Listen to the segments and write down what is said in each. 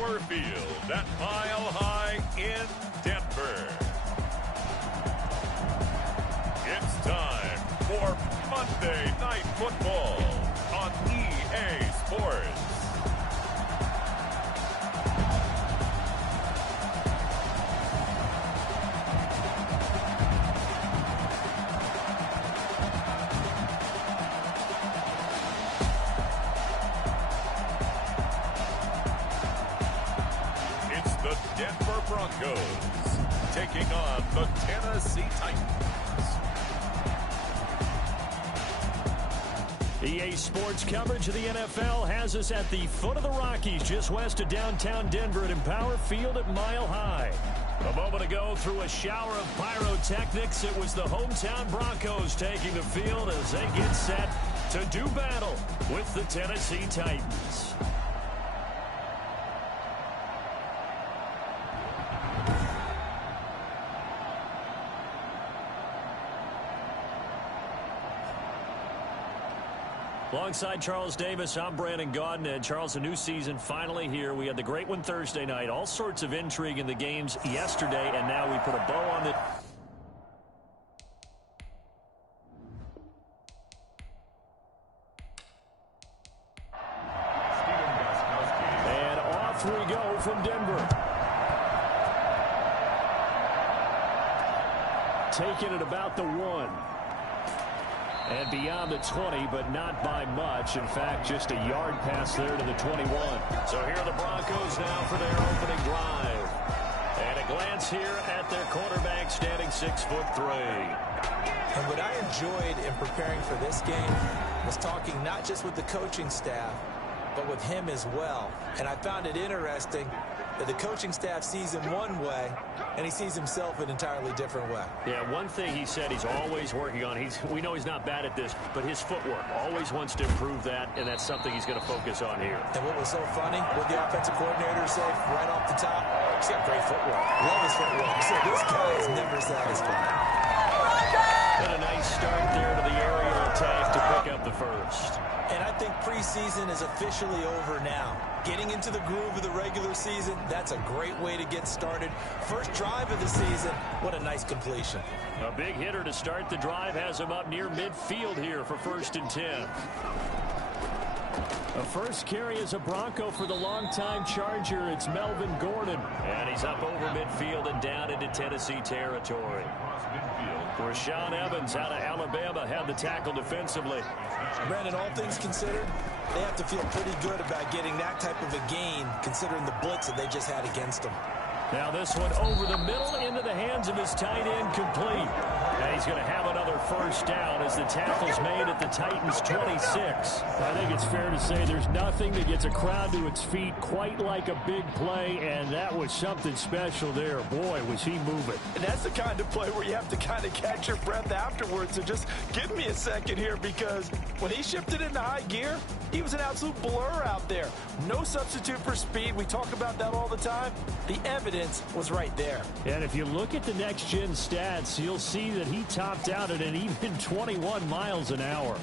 Power Field at Mile High in Denver. It's time for Monday Night Football on EA Sports. It's the Denver Broncos taking on the Tennessee Titans. EA Sports coverage of the NFL has us at the foot of the Rockies, just west of downtown Denver at Power Field at Mile High. A moment ago, through a shower of pyrotechnics, it was the hometown Broncos taking the field as they get set to do battle with the Tennessee Titans. Alongside Charles Davis, I'm Brandon Gaudin. And Charles, a new season finally here. We had the great one Thursday night. All sorts of intrigue in the games yesterday, and now we put a bow on it. And off we go from Denver. Taking it about the 1. And beyond the 20, but not by much. In fact, just a yard pass there to the 21. So here are the Broncos now for their opening drive. And a glance here at their quarterback, standing 6'3". And what I enjoyed in preparing for this game was talking not just with the coaching staff, but with him as well. And I found it interesting that the coaching staff sees him one way, and he sees himself an entirely different way. Yeah, one thing he said he's always working on, we know he's not bad at this, but his footwork, always wants to improve that, and that's something he's going to focus on here. And what was so funny, what the offensive coordinator say right off the top, he's got great footwork. Love his footwork. He said, this guy is never satisfied. And a nice start there to the aerial attack to pick up the first. And I think preseason is officially over now. Getting into the groove of the regular season, that's a great way to get started. First drive of the season, what a nice completion. A big hitter to start the drive has him up near midfield here for 1st and 10. The first carry is a Bronco for the longtime Charger. It's Melvin Gordon. And he's up over midfield and down into Tennessee territory. Rashaan Evans out of Alabama had the tackle defensively. Brandon, all things considered, they have to feel pretty good about getting that type of a gain, considering the blitz that they just had against them. Now this one over the middle into the hands of his tight end, complete. And he's going to have another first down as the tackle's made at the Titans' 26. I think it's fair to say there's nothing that gets a crowd to its feet quite like a big play, and that was something special there. Boy, was he moving. And that's the kind of play where you have to kind of catch your breath afterwards. So just give me a second here, because when he shifted into high gear, he was an absolute blur out there. No substitute for speed. We talk about that all the time. The evidence was right there. And if you look at the next-gen stats, you'll see that he topped out at an even 21 miles an hour.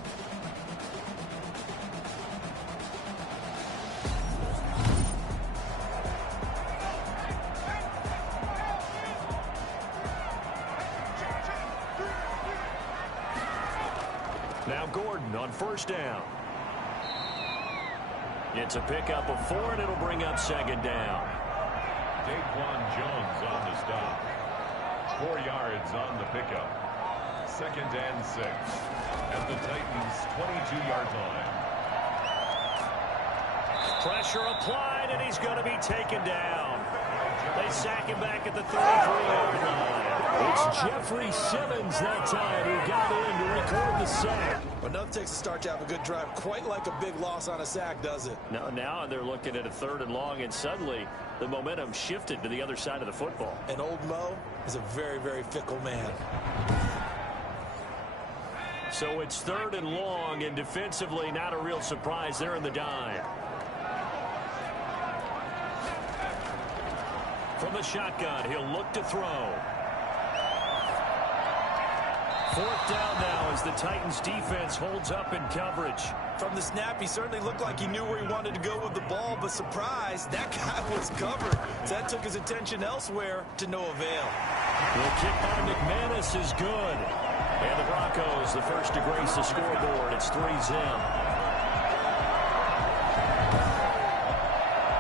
Now Gordon on first down. It's a pickup of 4, and it'll bring up 2nd down. Daquan Jones on the stop. 4 yards on the pickup. 2nd and 6 at the Titans' 22-yard line. Pressure applied, and he's going to be taken down. They sack him back at the 33-yard line. It's Jeffrey Simmons that time who got in to record the sack. But nothing takes a start to have a good drive quite like a big loss on a sack, does it? No, now they're looking at a 3rd and long, and suddenly the momentum shifted to the other side of the football. And old Mo is a very, very fickle man. So it's 3rd and long, and defensively not a real surprise. They're in the dime. From the shotgun, he'll look to throw. 4th down now as the Titans defense holds up in coverage. From the snap, he certainly looked like he knew where he wanted to go with the ball, but surprise, that guy was covered. So that took his attention elsewhere to no avail. The kick by McManus is good. And the Broncos, the first to grace the scoreboard. It's 3-0.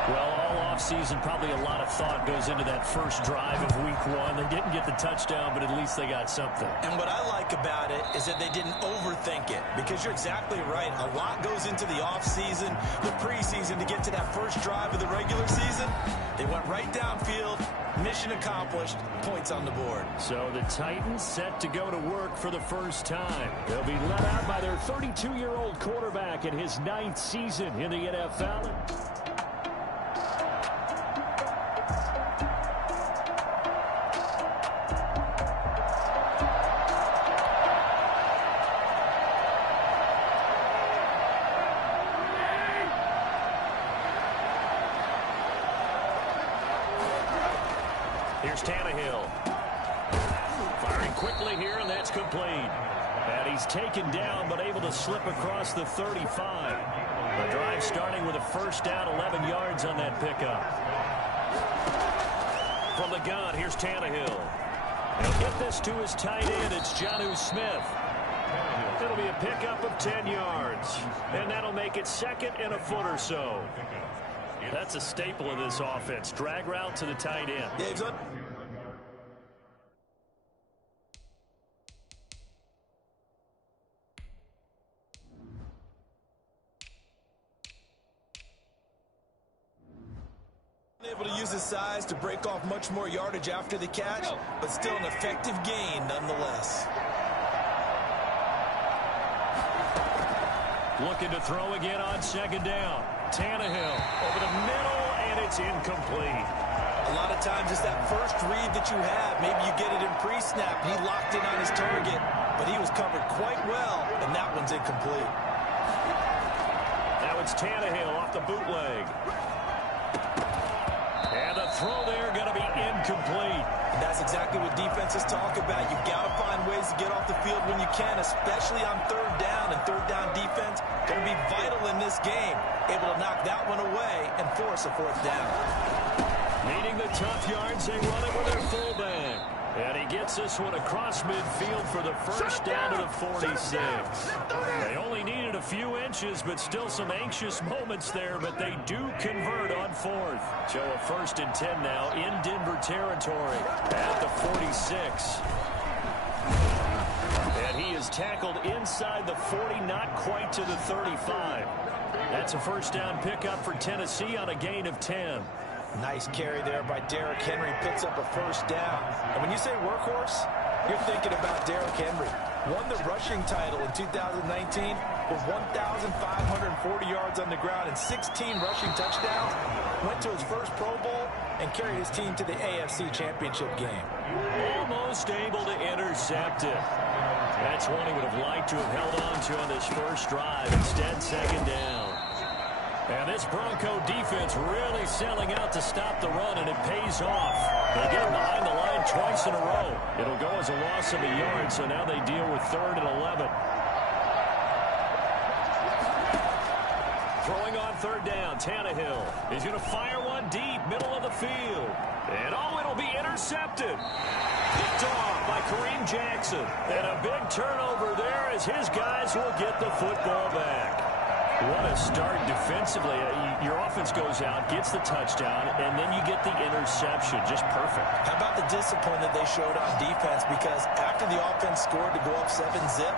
Well, all offseason, probably a lot of thought goes into that first drive of week one. They didn't get the touchdown, but at least they got something. And what I like about it is that they didn't overthink it, because you're exactly right. A lot goes into the offseason, the preseason, to get to that first drive of the regular season. They went right downfield, mission accomplished, points on the board. So the Titans set to go to work for the first time. They'll be led out by their 32-year-old quarterback in his 9th season in the NFL. Here's Tannehill. Firing quickly here, and that's complete. And he's taken down, but able to slip across the 35. The drive starting with a first down, 11 yards on that pickup. From the gun, here's Tannehill. He'll get this to his tight end. It's Jonnu Smith. It'll be a pickup of 10 yards. And that'll make it 2nd and a foot or so. That's a staple of this offense. Drag route to the tight end. Yeah, he's able to use his size to break off much more yardage after the catch, but still an effective gain nonetheless. Looking to throw again on 2nd down. Tannehill over the middle, and it's incomplete. A lot of times it's that first read that you have. Maybe you get it in pre-snap. He locked in on his target, but he was covered quite well, and that one's incomplete. Now it's Tannehill off the bootleg. And the throw there going to be incomplete. And that's exactly what defenses talk about. You've got to find ways to get off the field when you can, especially on 3rd down. And 3rd down defense going to be vital in this game. Able to knock that one away and force a 4th down. Needing the tough yards, they run it with their fullback. And he gets this one across midfield for the first down to the 46. They only needed a few inches, but still some anxious moments there, but they do convert on 4th. So a 1st and 10 now in Denver territory at the 46. And he is tackled inside the 40, not quite to the 35. That's a first down pickup for Tennessee on a gain of 10. Nice carry there by Derrick Henry. Picks up a first down. And when you say workhorse, you're thinking about Derrick Henry. Won the rushing title in 2019 with 1,540 yards on the ground and 16 rushing touchdowns. Went to his first Pro Bowl and carried his team to the AFC Championship game. Almost able to intercept it. That's one he would have liked to have held on to on this first drive. Instead, 2nd down. And this Bronco defense really selling out to stop the run, and it pays off. They get him behind the line twice in a row. It'll go as a loss of a yard, so now they deal with 3rd and 11. Throwing on 3rd down, Tannehill is going to fire one deep, middle of the field. And it'll be intercepted. Picked off by Kareem Jackson. And a big turnover there as his guys will get the football back. What a start defensively. Your offense goes out, gets the touchdown, and then you get the interception. Just perfect. How about the discipline that they showed on defense? Because after the offense scored to go up 7-zip,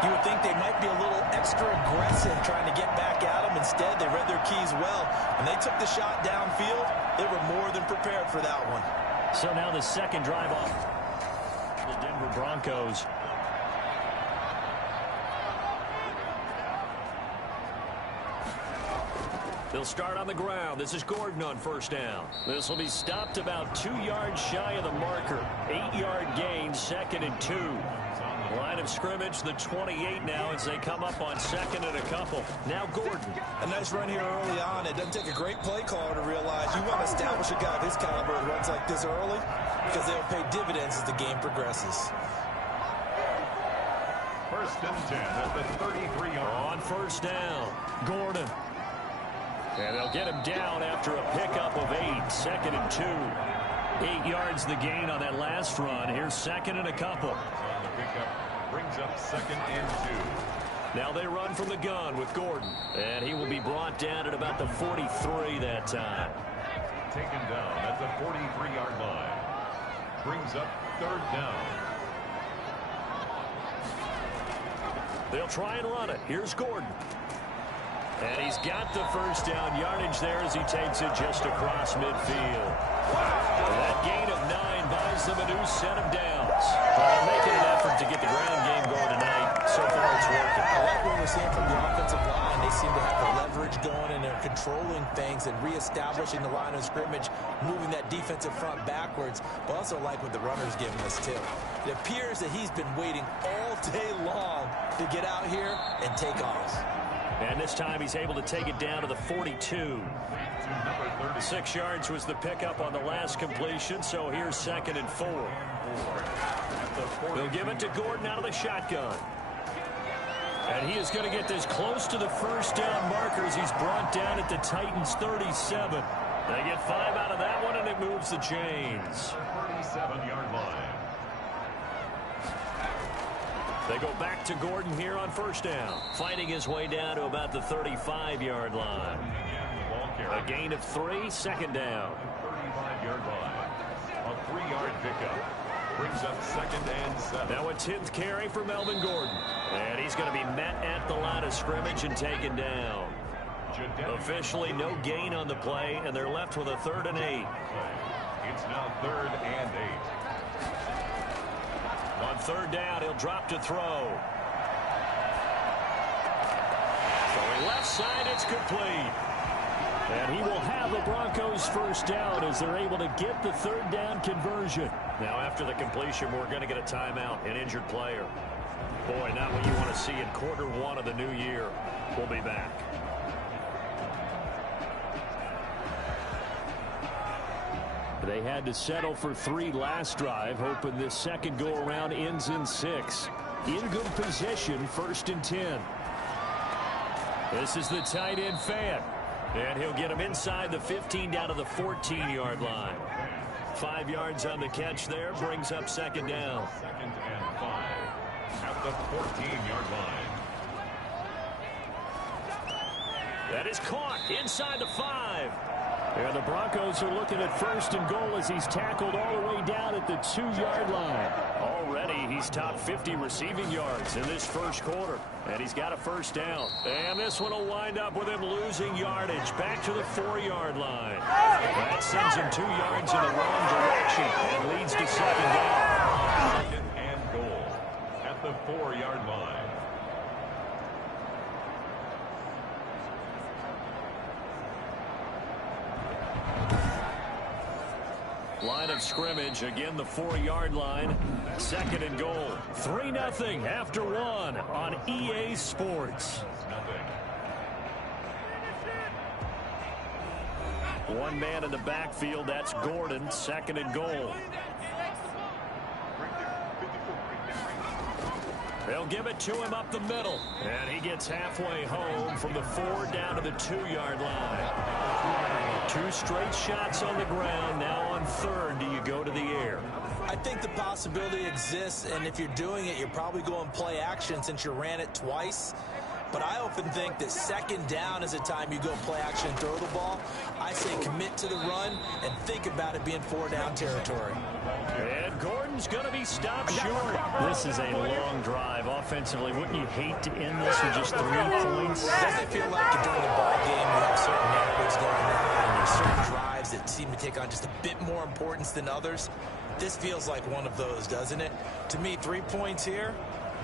you would think they might be a little extra aggressive trying to get back at them. Instead, they read their keys well. When they took the shot downfield, they were more than prepared for that one. So now the 2nd drive off the Denver Broncos. They'll start on the ground. This is Gordon on first down. This will be stopped about 2 yards shy of the marker. 8-yard gain, 2nd and 2. Line of scrimmage, the 28 now as they come up on 2nd and a couple. Now Gordon. A nice run here early on. It doesn't take a great play caller to realize you want to establish a guy of his caliber that runs like this early because they'll pay dividends as the game progresses. First and 10 at the 33-yard. On first down, Gordon. And they'll get him down after a pickup of 8. Second and 2. 8 yards the gain on that last run. Here's second and a couple. On the pickup, brings up second and 2. Now they run from the gun with Gordon. And he will be brought down at about the 43 that time. Taken down at the 43-yard line. Brings up third down. They'll try and run it. Here's Gordon. And he's got the first down yardage there as he takes it just across midfield. That gain of 9 buys them a new set of downs. Making an effort to get the ground game going tonight. So far it's working. I like what we're seeing from the offensive line. They seem to have the leverage going, and they're controlling things and reestablishing the line of scrimmage, moving that defensive front backwards. But also like what the runner's giving us too. It appears that he's been waiting all day long to get out here and take off. And this time he's able to take it down to the 42. 6 yards was the pickup on the last completion, so here's second and 4. They'll give it to Gordon out of the shotgun. And he is going to get this close to the first down markers. He's brought down at the Titans' 37. They get 5 out of that one, and it moves the chains. 37-yard line. They go back to Gordon here on first down, fighting his way down to about the 35-yard line. A gain of 3, second down. 35-yard line. A 3-yard pickup. Brings up second and 7. Now a 10th carry for Melvin Gordon. And he's going to be met at the line of scrimmage and taken down. Officially no gain on the play, and they're left with a 3rd and 8. It's now 3rd and 8. On 3rd down, he'll drop to throw. Throwing left side, it's complete. And he will have the Broncos first down as they're able to get the 3rd down conversion. Now after the completion, we're going to get a timeout, an injured player. Boy, not what you want to see in quarter 1 of the new year. We'll be back. They had to settle for 3 last drive, hoping this second go-around ends in 6. In good position, 1st and 10. This is the tight end Fant. And he'll get him inside the 15 down to the 14-yard line. 5 yards on the catch there, brings up second down. 2nd and 5 at the 14-yard line. That is caught inside the 5. And the Broncos are looking at 1st and goal as he's tackled all the way down at the 2-yard line. Already he's topped 50 receiving yards in this first quarter. And he's got a first down. And this one will wind up with him losing yardage back to the 4-yard line. That sends him 2 yards in the wrong direction and leads to second down. 2nd and goal at the 4-yard line. Line of scrimmage, again the 4-yard line. 2nd and goal. 3-0 after 1 on EA Sports. One man in the backfield, that's Gordon. 2nd and goal. They'll give it to him up the middle. And he gets halfway home from the 4 down to the 2-yard line. 2 straight shots on the ground. Now on 3rd, do you go to the air? I think the possibility exists, and if you're doing it, you're probably going play action since you ran it twice. But I often think that 2nd down is a time you go play action and throw the ball. I say commit to the run and think about it being 4-down territory. And Gordon's going to be stopped short. This is a long drive offensively. Wouldn't you hate to end this with just 3 points? Doesn't it feel like during the ball game you have certain narratives going on and there's certain drives that seem to take on just a bit more importance than others? This feels like one of those, doesn't it? To me, 3 points here,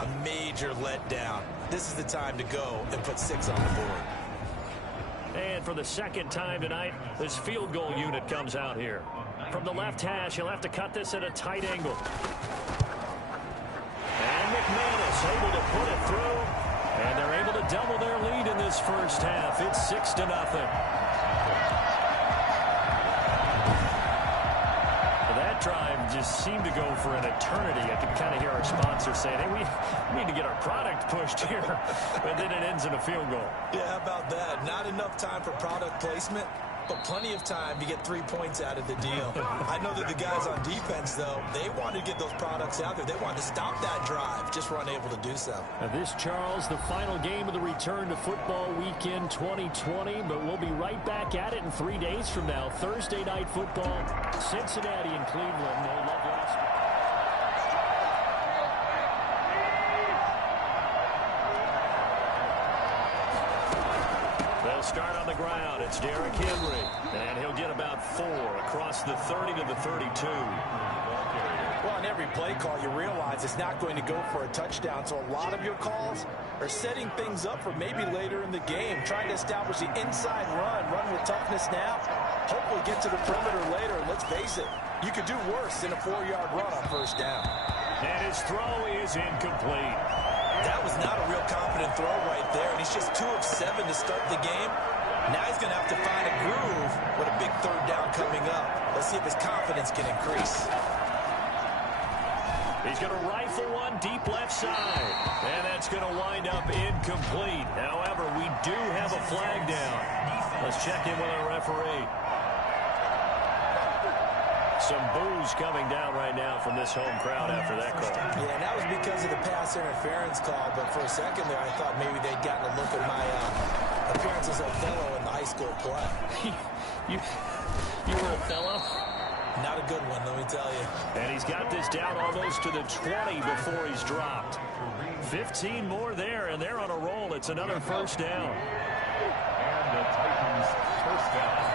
a major letdown. This is the time to go and put 6 on the board. And for the 2nd time tonight, this field goal unit comes out here. From the left hash, he'll have to cut this at a tight angle. And McManus able to put it through. And they're able to double their lead in this first half. It's 6-0. That drive just seem to go for an eternity. I can kind of hear our sponsor saying, hey, we need to get our product pushed here. But then it ends in a field goal. Yeah, how about that? Not enough time for product placement, but plenty of time to get 3 points out of the deal. I know that the guys on defense, though, they wanted to get those products out there. They wanted to stop that drive, just were unable to do so. Now this, Charles, the final game of the return to football weekend 2020, but we'll be right back at it in 3 days from now. Thursday night football, Cincinnati and Cleveland. No love lost. They'll start on the ground. It's Derrick Henry, and he'll get about 4 across the 30 to the 32. Well, on every play call, you realize it's not going to go for a touchdown, so a lot of your calls are setting things up for maybe later in the game, trying to establish the inside run with toughness now, hopefully get to the perimeter later. And let's face it, you could do worse than a 4-yard run on first down. And his throw is incomplete. That was not a real confident throw right there, and he's just 2 of 7 to start the game. Now he's going to have to find a groove with a big third down coming up. Let's see if his confidence can increase. He's going to rifle one deep left side, and that's going to wind up incomplete. However, we do have a flag down. Let's check in with our referee. Some boos coming down right now from this home crowd after that call. Yeah, and that was because of the pass interference call, but for a second there, I thought maybe they'd gotten a look at my appearance as Othello in the high school play. You were Othello? Not a good one, let me tell you. And he's got this down almost to the 20 before he's dropped. 15 more there, and they're on a roll. It's another first down. And the Titans first down.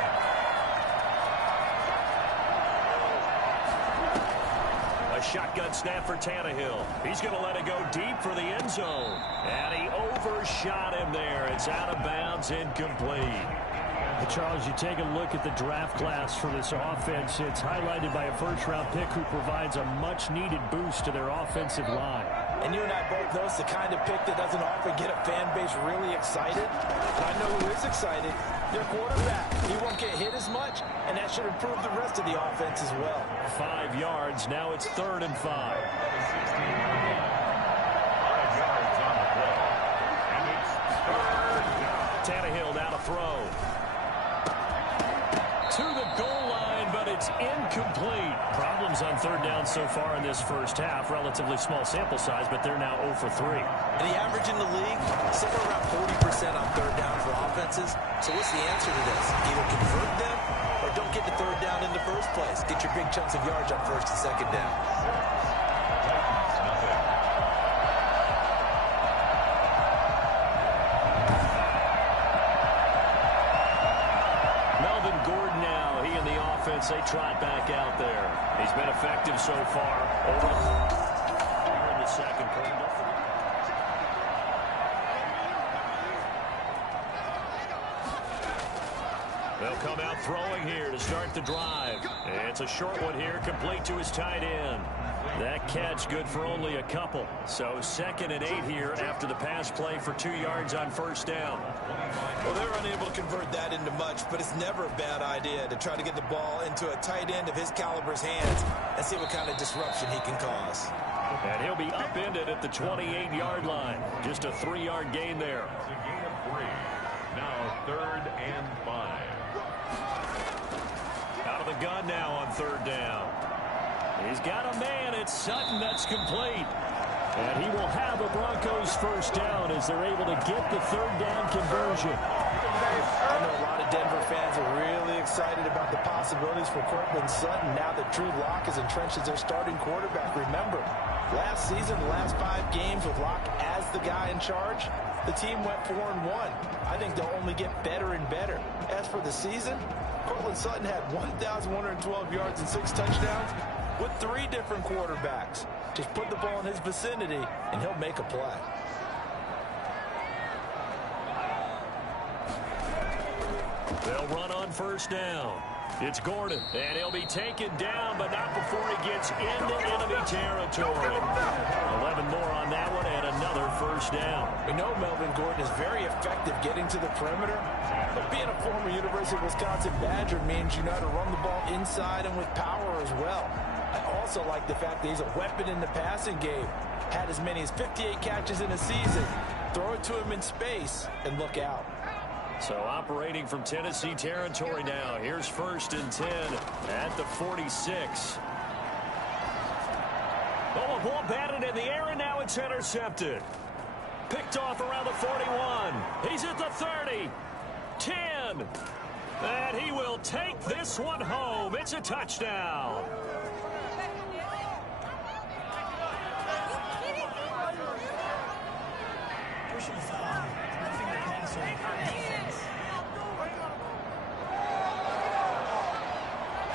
A shotgun snap for Tannehill. He's going to let it go deep for the end zone. And he overshot him there. It's out of bounds, incomplete. Charles, you take a look at the draft class for this offense. It's highlighted by a first-round pick who provides a much-needed boost to their offensive line. And you and I both know it's the kind of pick that doesn't often get a fan base really excited. And I know who is excited. Their quarterback. He won't get hit as much, and that should improve the rest of the offense as well. 5 yards. Now it's 3rd and 5. 5 yards on the play. And it's 3rd down. Tannehill now to throw. To the goal line, but it's incomplete. Problems on 3rd down so far in this first half. Relatively small sample size, but they're now 0 for 3. And the average in the league, somewhere around 40% on 3rd down for offenses. So what's the answer to this? Either convert them or don't get the 3rd down in the first place. Get your big chunks of yards on 1st and 2nd down. They trot back out there. He's been effective so far. Over here in the second quarter. They'll come out throwing here to start the drive. It's a short one here, complete to his tight end. That catch good for only a couple. So 2nd and 8 here after the pass play for 2 yards on first down. Well, they're unable to convert that into much, but it's never a bad idea to try to get the ball into a tight end of his caliber's hands and see what kind of disruption he can cause. And he'll be upended at the 28-yard line. Just a 3-yard gain there. It's a gain of 3. Now 3rd and 5. Out of the gun now on 3rd down. He's got a man. It's Sutton. That's complete. And he will have a Broncos first down as they're able to get the 3rd down conversion. I know a lot of Denver fans are really excited about the possibilities for Cortland Sutton now that Drew Lock is entrenched as their starting quarterback. Remember, last season, the last 5 games with Lock as the guy in charge, the team went 4-1. I think they'll only get better and better. As for the season, Cortland Sutton had 1,112 yards and 6 touchdowns with 3 different quarterbacks. Just put the ball in his vicinity, and he'll make a play. They'll run on first down. It's Gordon, and he'll be taken down, but not before he gets into enemy territory. 11 more on that one, and another first down. We know Melvin Gordon is very effective getting to the perimeter, but being a former University of Wisconsin Badger means you know how to run the ball inside and with power as well. I also like the fact that he's a weapon in the passing game. Had as many as 58 catches in a season. Throw it to him in space and look out. So operating from Tennessee territory now. Here's 1st and 10 at the 46. Oh, a ball batted in the air, and now it's intercepted. Picked off around the 41. He's at the 30. 10. And he will take this one home. It's a touchdown.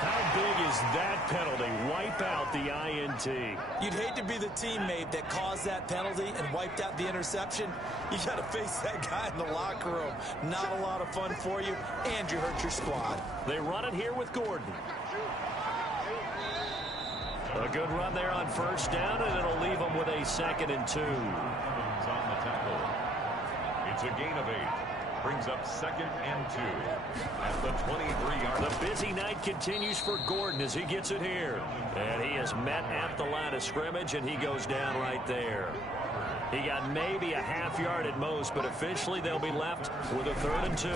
How big is that penalty? Wipe out the INT. You'd hate to be the teammate that caused that penalty and wiped out the interception. You got to face that guy in the locker room. Not a lot of fun for you, and you hurt your squad. They run it here with Gordon. A good run there on 1st down, and it'll leave them with a 2nd and 2. On the tackle. It's a gain of 8. Brings up 2nd and 2 at the 23-yard. The busy night continues for Gordon as he gets it here. And he is met at the line of scrimmage, and he goes down right there. He got maybe a half yard at most, but officially they'll be left with a 3rd and 2.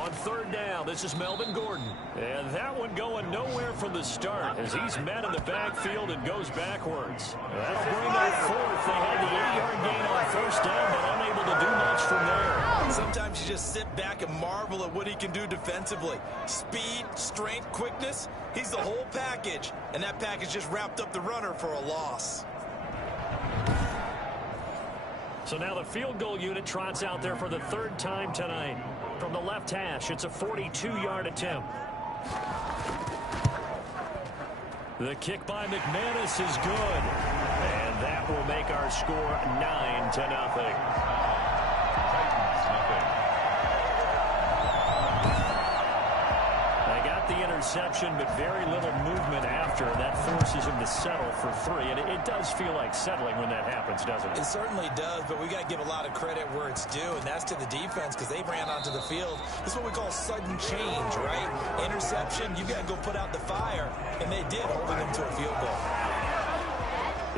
On 3rd down, this is Melvin Gordon. And that one going nowhere from the start as he's met in the backfield and goes backwards. That'll bring up 4th. They had the 8-yard gain on 1st down, but unable to do much from there. Sometimes you just sit back and marvel at what he can do defensively. Speed, strength, quickness. He's the whole package. And that package just wrapped up the runner for a loss. So now the field goal unit trots out there for the 3rd time tonight. From the left hash, it's a 42-yard attempt. The kick by McManus is good. And that will make our score 9-0. The interception, but very little movement after. That forces him to settle for 3, and it does feel like settling when that happens, doesn't it? It certainly does, but we got to give a lot of credit where it's due, and that's to the defense because they ran onto the field. This is what we call sudden change, right? Interception, you got to go put out the fire, and they did, holding them to a field goal.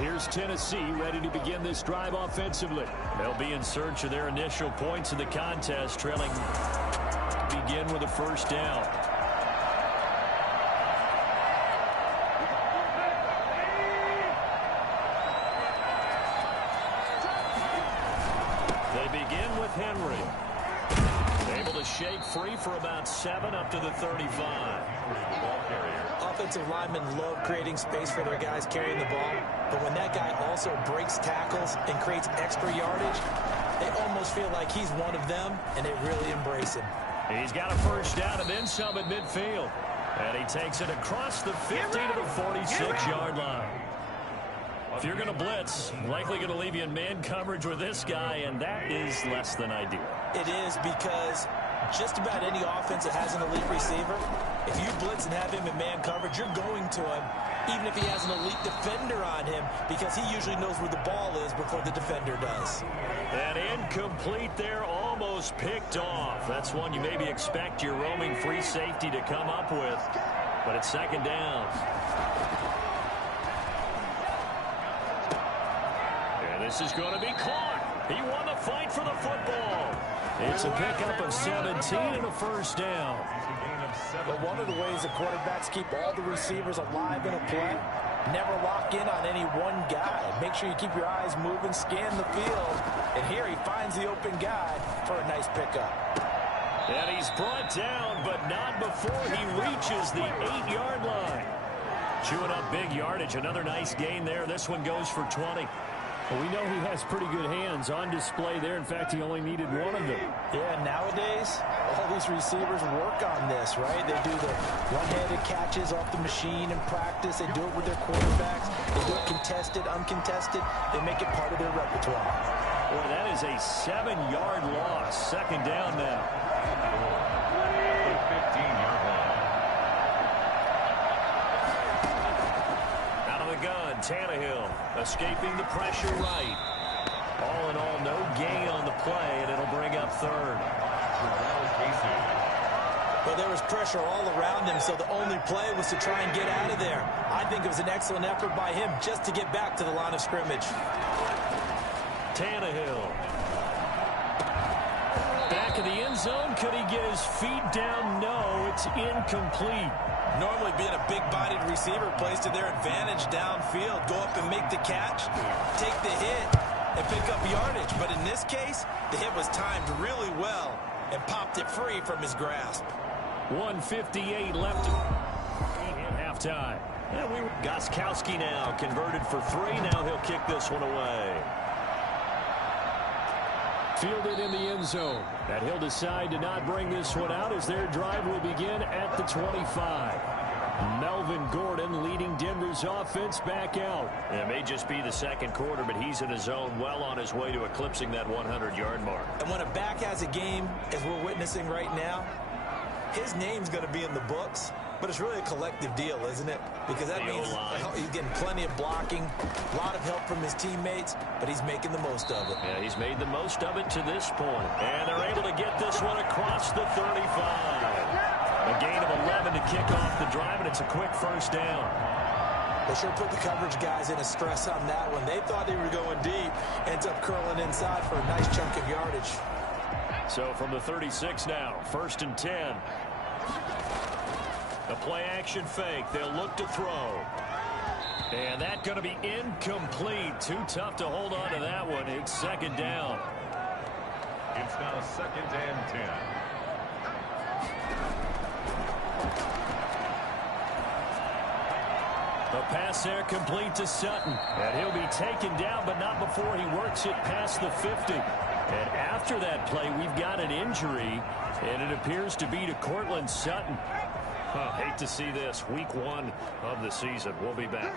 Here's Tennessee ready to begin this drive offensively. They'll be in search of their initial points in the contest, trailing begin with a 1st down. Henry able to shake free for about 7 up to the 35. Ball carrier. Offensive linemen love creating space for their guys carrying the ball, but when that guy also breaks tackles and creates extra yardage, they almost feel like he's one of them, and they really embrace him. He's got a 1st down and then some at midfield, and he takes it across the 50 to the 46-yard line. If you're going to blitz, likely going to leave you in man coverage with this guy, and that is less than ideal. It is because just about any offense that has an elite receiver, if you blitz and have him in man coverage, you're going to him, even if he has an elite defender on him, because he usually knows where the ball is before the defender does. And incomplete there, almost picked off. That's one you maybe expect your roaming free safety to come up with, but it's 2nd down. This is going to be caught. He won the fight for the football. It's a pickup of 17 and a 1st down. But one of the ways the quarterbacks keep all the receivers alive in a play, never lock in on any one guy. Make sure you keep your eyes moving, scan the field. And here he finds the open guy for a nice pickup. And he's brought down, but not before he reaches the 8-yard line. Chewing up big yardage. Another nice gain there. This one goes for 20. Well, we know he has pretty good hands on display there. In fact, he only needed one of them. Yeah, nowadays, all these receivers work on this, right? They do the one-handed catches off the machine in practice. They do it with their quarterbacks. They do it contested, uncontested. They make it part of their repertoire. Boy, that is a 7-yard loss. 2nd down now. 15-yard line. Out of the gun, Tannehill. Escaping the pressure right. All in all, no gain on the play, and it'll bring up 3rd. Well, there was pressure all around him, so the only play was to try and get out of there. I think it was an excellent effort by him just to get back to the line of scrimmage. Tannehill. Back of the end zone. Could he get his feet down? No, it's incomplete. Normally being a big-bodied receiver plays to their advantage downfield. Go up and make the catch, take the hit, and pick up yardage. But in this case, the hit was timed really well and popped it free from his grasp. 1:58 left at halftime. And Gostkowski now converted for 3. Now he'll kick this one away. Fielded in the end zone. And he'll decide to not bring this one out as their drive will begin at the 25. Melvin Gordon leading Denver's offense back out. It may just be the second quarter, but he's in his zone, well on his way to eclipsing that 100-yard mark. And when a back has a game, as we're witnessing right now, his name's going to be in the books, but it's really a collective deal, isn't it? Because that means he's getting plenty of blocking, a lot of help from his teammates, but he's making the most of it. Yeah, he's made the most of it to this point. And they're able to get this one across the 35. A gain of 11 to kick off the drive, and it's a quick first down. They sure put the coverage guys in a stress on that one. They thought they were going deep, ends up curling inside for a nice chunk of yardage. So from the 36 now, 1st and 10. The play-action fake. They'll look to throw. And that's going to be incomplete. Too tough to hold on to that one. It's 2nd down. It's now 2nd and 10. The pass there complete to Sutton. And he'll be taken down, but not before he works it past the 50. And after that play, we've got an injury, and it appears to be to Courtland Sutton. Hate to see this. Week 1 of the season. We'll be back.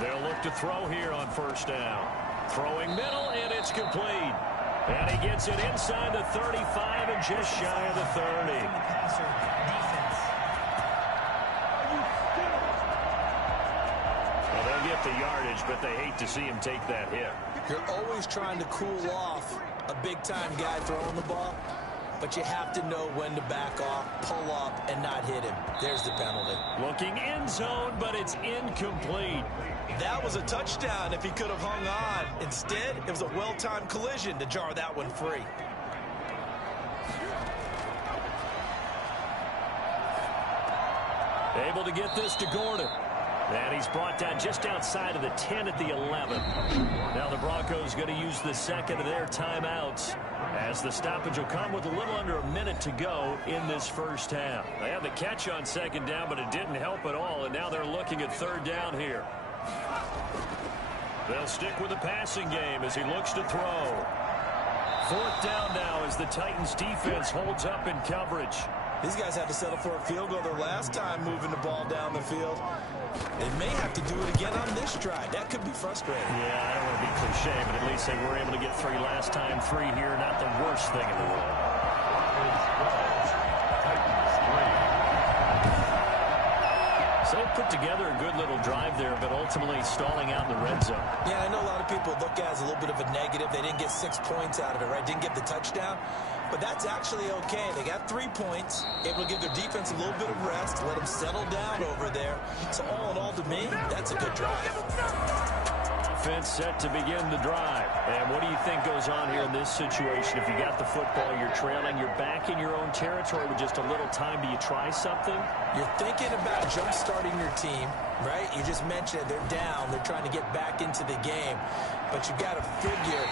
They'll look to throw here on 1st down. Throwing middle, and it's complete. And he gets it inside the 35 and just shy of the 30. Well, they'll get the yardage, but they hate to see him take that hit. You're always trying to cool off a big-time guy throwing the ball, but you have to know when to back off, pull up, and not hit him. There's the penalty. Looking end zone, but it's incomplete. That was a touchdown if he could have hung on. Instead, it was a well-timed collision to jar that one free. Able to get this to Gordon. And he's brought down just outside of the 10 at the 11. Now the Broncos going to use the second of their timeouts, as the stoppage will come with a little under a minute to go in this first half. They had the catch on 2nd down, but it didn't help at all, and now they're looking at 3rd down here. They'll stick with the passing game as he looks to throw. 4th down now as the Titans defense holds up in coverage. These guys had to settle for a field goal their last time moving the ball down the field. They may have to do it again on this drive. That could be frustrating. Yeah, I don't want to be cliche, but at least they were able to get 3 last time. 3 here, not the worst thing in the world. So they put together a good little drive there, but ultimately stalling out in the red zone. Yeah, I know a lot of people look at it as a little bit of a negative. They didn't get 6 points out of it, right? Didn't get the touchdown. But that's actually okay. They got 3 points, able to give their defense a little bit of rest, let them settle down over there. So all in all, to me, that's a good drive. Offense set to begin the drive. And what do you think goes on here in this situation? If you got the football, you're trailing, you're back in your own territory with just a little time. Do you try something? You're thinking about jump-starting your team, right? You just mentioned they're down. They're trying to get back into the game. But you got to figure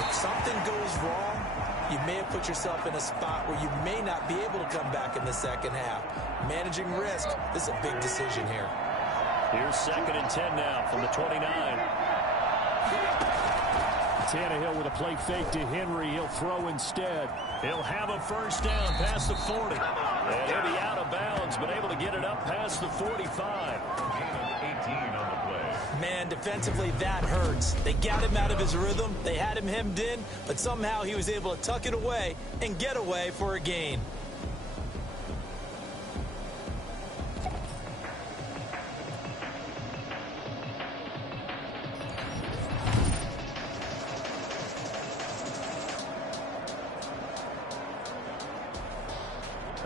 if something goes wrong, you may have put yourself in a spot where you may not be able to come back in the second half. Managing risk, this is a big decision here. Here's 2nd and 10 now from the 29. Tannehill with a play fake to Henry. He'll throw instead. He'll have a 1st down past the 40. And he'll be out of bounds, but able to get it up past the 45. Gain of 18 on the play. Man, defensively, that hurts. They got him out of his rhythm. They had him hemmed in, but somehow he was able to tuck it away and get away for a gain.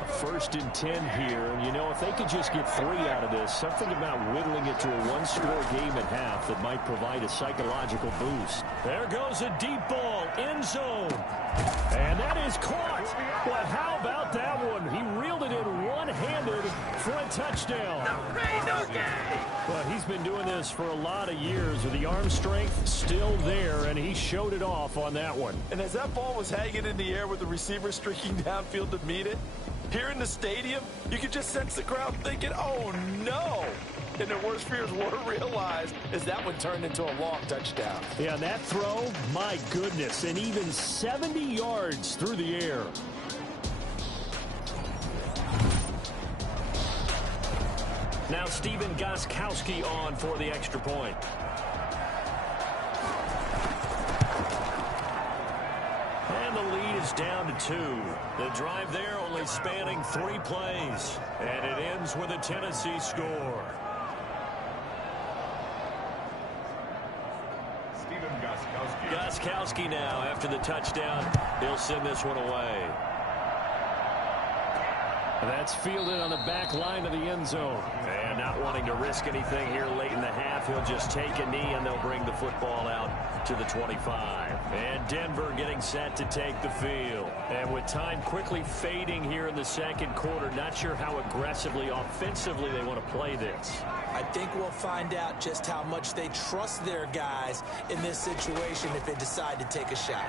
First and 10 here, and you know, if they could just get 3 out of this, something about whittling it to a one-score game at half that might provide a psychological boost. There goes a deep ball, end zone. And that is caught. But how about that one? He reeled it in one-handed for a touchdown. But he's been doing this for a lot of years with the arm strength still there, and he showed it off on that one. And as that ball was hanging in the air with the receiver streaking downfield to meet it, here in the stadium, you could just sense the crowd thinking, oh, no. And their worst fears were realized as that one turned into a long touchdown. Yeah, and that throw, my goodness, and even 70 yards through the air. Now Stephen Gostkowski on for the extra point. And the lead is down to 2. The drive there only spanning 3 plays. And it ends with a Tennessee score. Stephen Gostkowski. Gostkowski now after the touchdown. He'll send this one away. That's fielded on the back line of the end zone. And not wanting to risk anything here late in the half, he'll just take a knee and they'll bring the football out to the 25. And Denver getting set to take the field. And with time quickly fading here in the second quarter, not sure how aggressively, offensively they want to play this. I think we'll find out just how much they trust their guys in this situation if they decide to take a shot.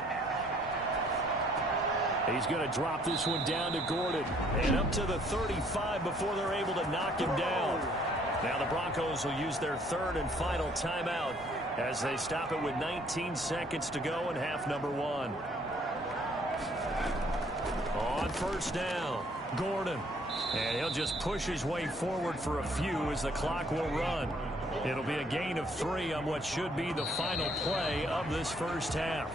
He's going to drop this one down to Gordon. And up to the 35 before they're able to knock him down. Now the Broncos will use their third and final timeout as they stop it with 19 seconds to go in half number 1. On first down, Gordon. And he'll just push his way forward for a few as the clock will run. It'll be a gain of 3 on what should be the final play of this first half.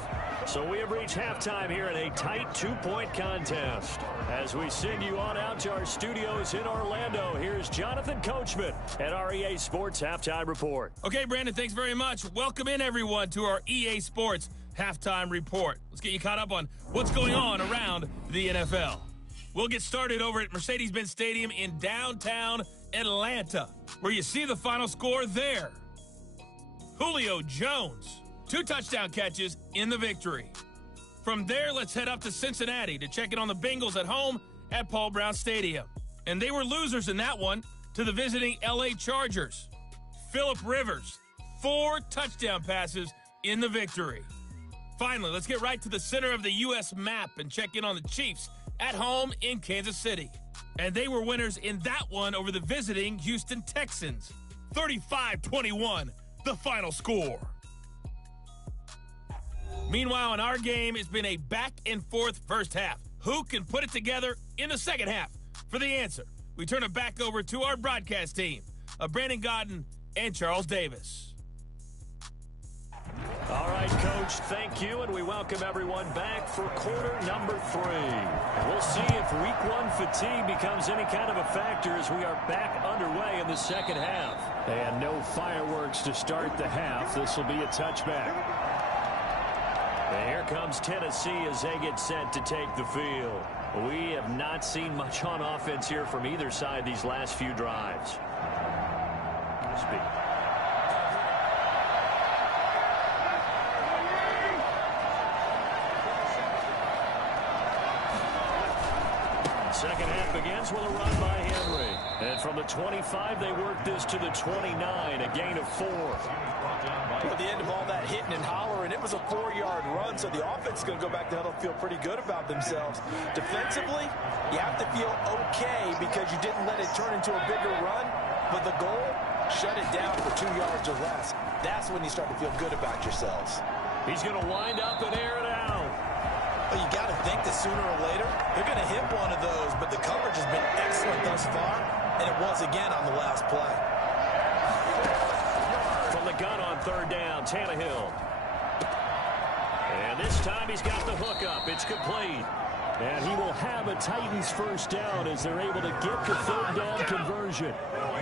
So we have reached halftime here in a tight 2-point contest. As we send you on out to our studios in Orlando, here's Jonathan Coachman at our EA Sports Halftime Report. Okay, Brandon, thanks very much. Welcome in, everyone, to our EA Sports Halftime Report. Let's get you caught up on what's going on around the NFL. We'll get started over at Mercedes-Benz Stadium in downtown Atlanta, where you see the final score there. Julio Jones, 2 touchdown catches in the victory. From there, let's head up to Cincinnati to check in on the Bengals at home at Paul Brown Stadium. And they were losers in that one to the visiting LA Chargers. Phillip Rivers, 4 touchdown passes in the victory. Finally, let's get right to the center of the U.S. map and check in on the Chiefs at home in Kansas City. And they were winners in that one over the visiting Houston Texans. 35-21, the final score. Meanwhile, in our game, it's been a back-and-forth first half. Who can put it together in the second half? For the answer, we turn it back over to our broadcast team of Brandon Godden and Charles Davis. All right, Coach, thank you, and we welcome everyone back for quarter number 3. And we'll see if week 1 fatigue becomes any kind of a factor as we are back underway in the second half. And no fireworks to start the half. This will be a touchback. And here comes Tennessee as they get set to take the field. We have not seen much on offense here from either side these last few drives. Second half begins with a run by Henry. And from the 25, they work this to the 29, a gain of 4. At the end of all that hitting and hollering, it was a 4-yard run, so the offense is going to go back to huddle and feel pretty good about themselves. Defensively, you have to feel okay because you didn't let it turn into a bigger run, but the goal, shut it down for 2 yards or less. That's when you start to feel good about yourselves. He's going to wind up and air it out. Well, you got to think that sooner or later, they're going to hit one of those, but the coverage has been excellent thus far, and it was again on the last play. From the gun on third down, Tannehill. And this time he's got the hook up. It's complete. And he will have a Titans first down as they're able to get the third down conversion.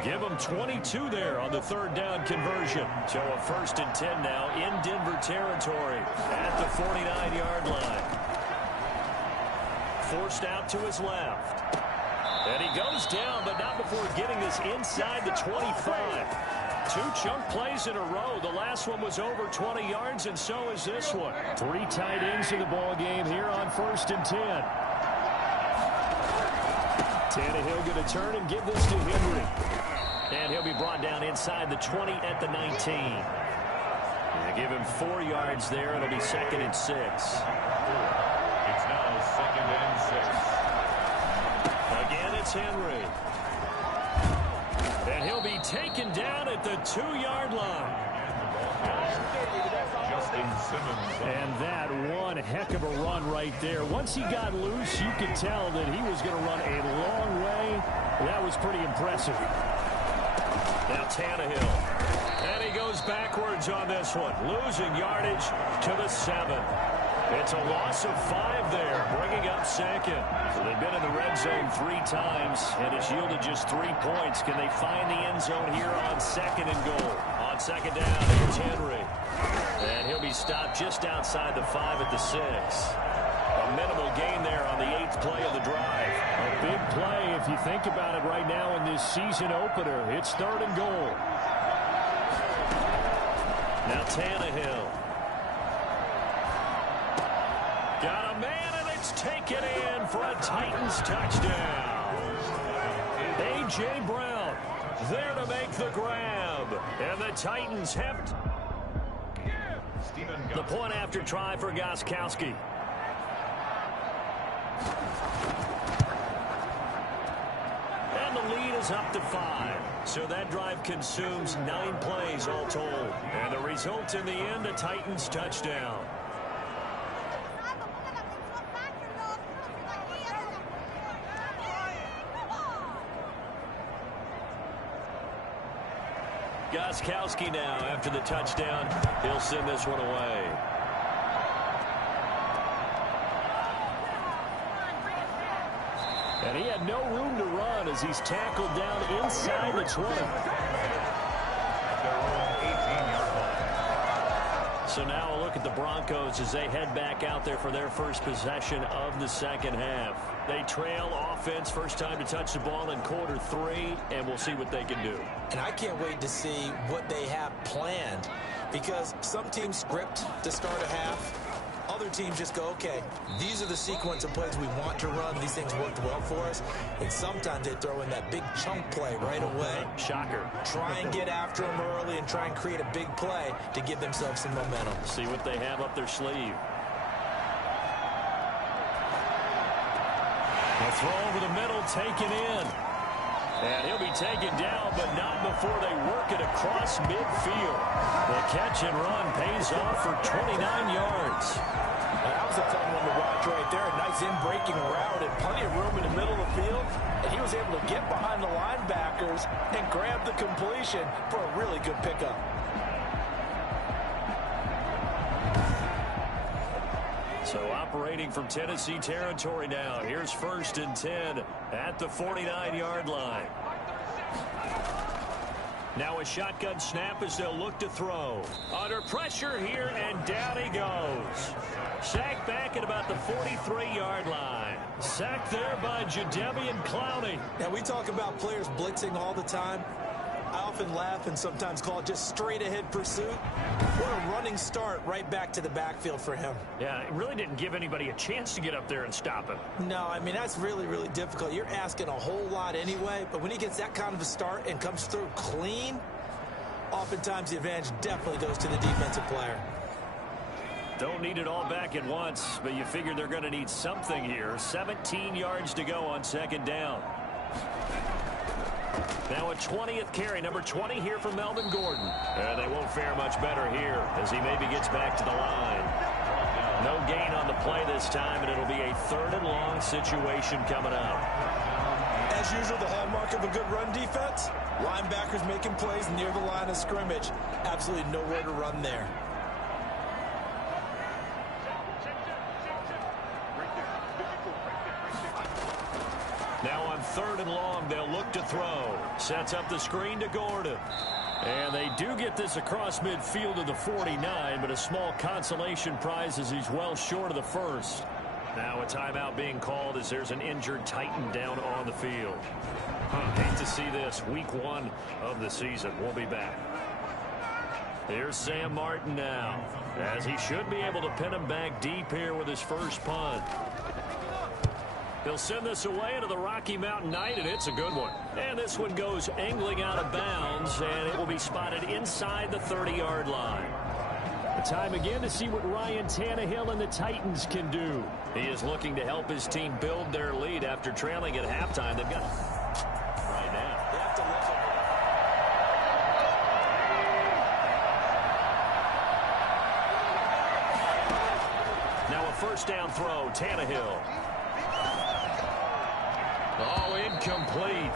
Give them 22 there on the third down conversion. So a 1st and 10 now in Denver territory at the 49-yard line. Forced out to his left. And he goes down, but not before getting this inside the 25. 2 chunk plays in a row. The last one was over 20 yards, and so is this one. 3 tight ends in the ball game here on 1st and 10. Tannehill going to turn and give this to Henry. And he'll be brought down inside the 20 at the 19. They give him 4 yards there. It'll be 2nd and 6. It's now 2nd and 6. Again, it's Henry. And he'll be taken down at the 2-yard line. Justin Simmons. And that one heck of a run right there. Once he got loose, you could tell that he was going to run a long way. That was pretty impressive. Now Tannehill. And he goes backwards on this one. Losing yardage to the 7. It's a loss of 5 there, bringing up 2nd. So they've been in the red zone 3 times, and it's yielded just 3 points. Can they find the end zone here on 2nd and goal? On 2nd down, here's Henry. And he'll be stopped just outside the 5 at the 6. A minimal gain there on the 8th play of the drive. A big play if you think about it right now in this season opener. It's 3rd and goal. Now Tannehill. Got a man, and it's taken in for a Titans touchdown. A.J. Brown there to make the grab. And the Titans have the point after try for Gostkowski. And the lead is up to 5. So that drive consumes 9 plays all told. And the result in the end, a Titans touchdown. Gostkowski now after the touchdown. He'll send this one away. And he had no room to run as he's tackled down inside the 20. So now a look at the Broncos as they head back out there for their first possession of the 2nd half. They trail offense, first time to touch the ball in quarter 3, and we'll see what they can do. And I can't wait to see what they have planned, because some teams script to start a half. Other teams just go, okay, these are the sequence of plays we want to run. These things worked well for us. And sometimes they throw in that big chunk play right away. Shocker. Try and get after them early and try and create a big play to give themselves some momentum. See what they have up their sleeve. A throw over the middle, taken in. And he'll be taken down, but not before they work it across midfield. The catch and run pays off for 29 yards. That was a fun one to watch right there. A nice in-breaking route and plenty of room in the middle of the field. And he was able to get behind the linebackers and grab the completion for a really good pickup. So operating from Tennessee territory now. Here's 1st and 10 at the 49-yard line. Now a shotgun snap as they'll look to throw. Under pressure here, and down he goes. Sacked back at about the 43-yard line. Sacked there by Jadeveon Clowney. Now, we talk about players blitzing all the time. I often laugh and sometimes call it just straight-ahead pursuit. What a running start right back to the backfield for him. Yeah, it really didn't give anybody a chance to get up there and stop him. No, I mean, that's really, really difficult. You're asking a whole lot anyway, but when he gets that kind of a start and comes through clean, oftentimes the advantage definitely goes to the defensive player. Don't need it all back at once, but you figure they're going to need something here. 17 yards to go on 2nd down. Now a 20th carry, number 20 here for Melvin Gordon. And they won't fare much better here as he maybe gets back to the line. No gain on the play this time, and it'll be a 3rd and long situation coming up. As usual, the hallmark of a good run defense, linebackers making plays near the line of scrimmage. Absolutely nowhere to run there. Now on 3rd and long, they'll look to throw. Sets up the screen to Gordon. And they do get this across midfield to the 49, but a small consolation prize as he's well short of the 1st. Now a timeout being called as there's an injured Titan down on the field. Hate to see this. Week 1 of the season. We'll be back. Here's Sam Martin now, as he should be able to pin him back deep here with his first punt. He'll send this away into the Rocky Mountain Night, and it's a good one. And this one goes angling out of bounds, and it will be spotted inside the 30-yard line. The time again to see what Ryan Tannehill and the Titans can do. He is looking to help his team build their lead after trailing at halftime. They've got right now. They have to look at Now a first down throw, Tannehill. Oh, incomplete.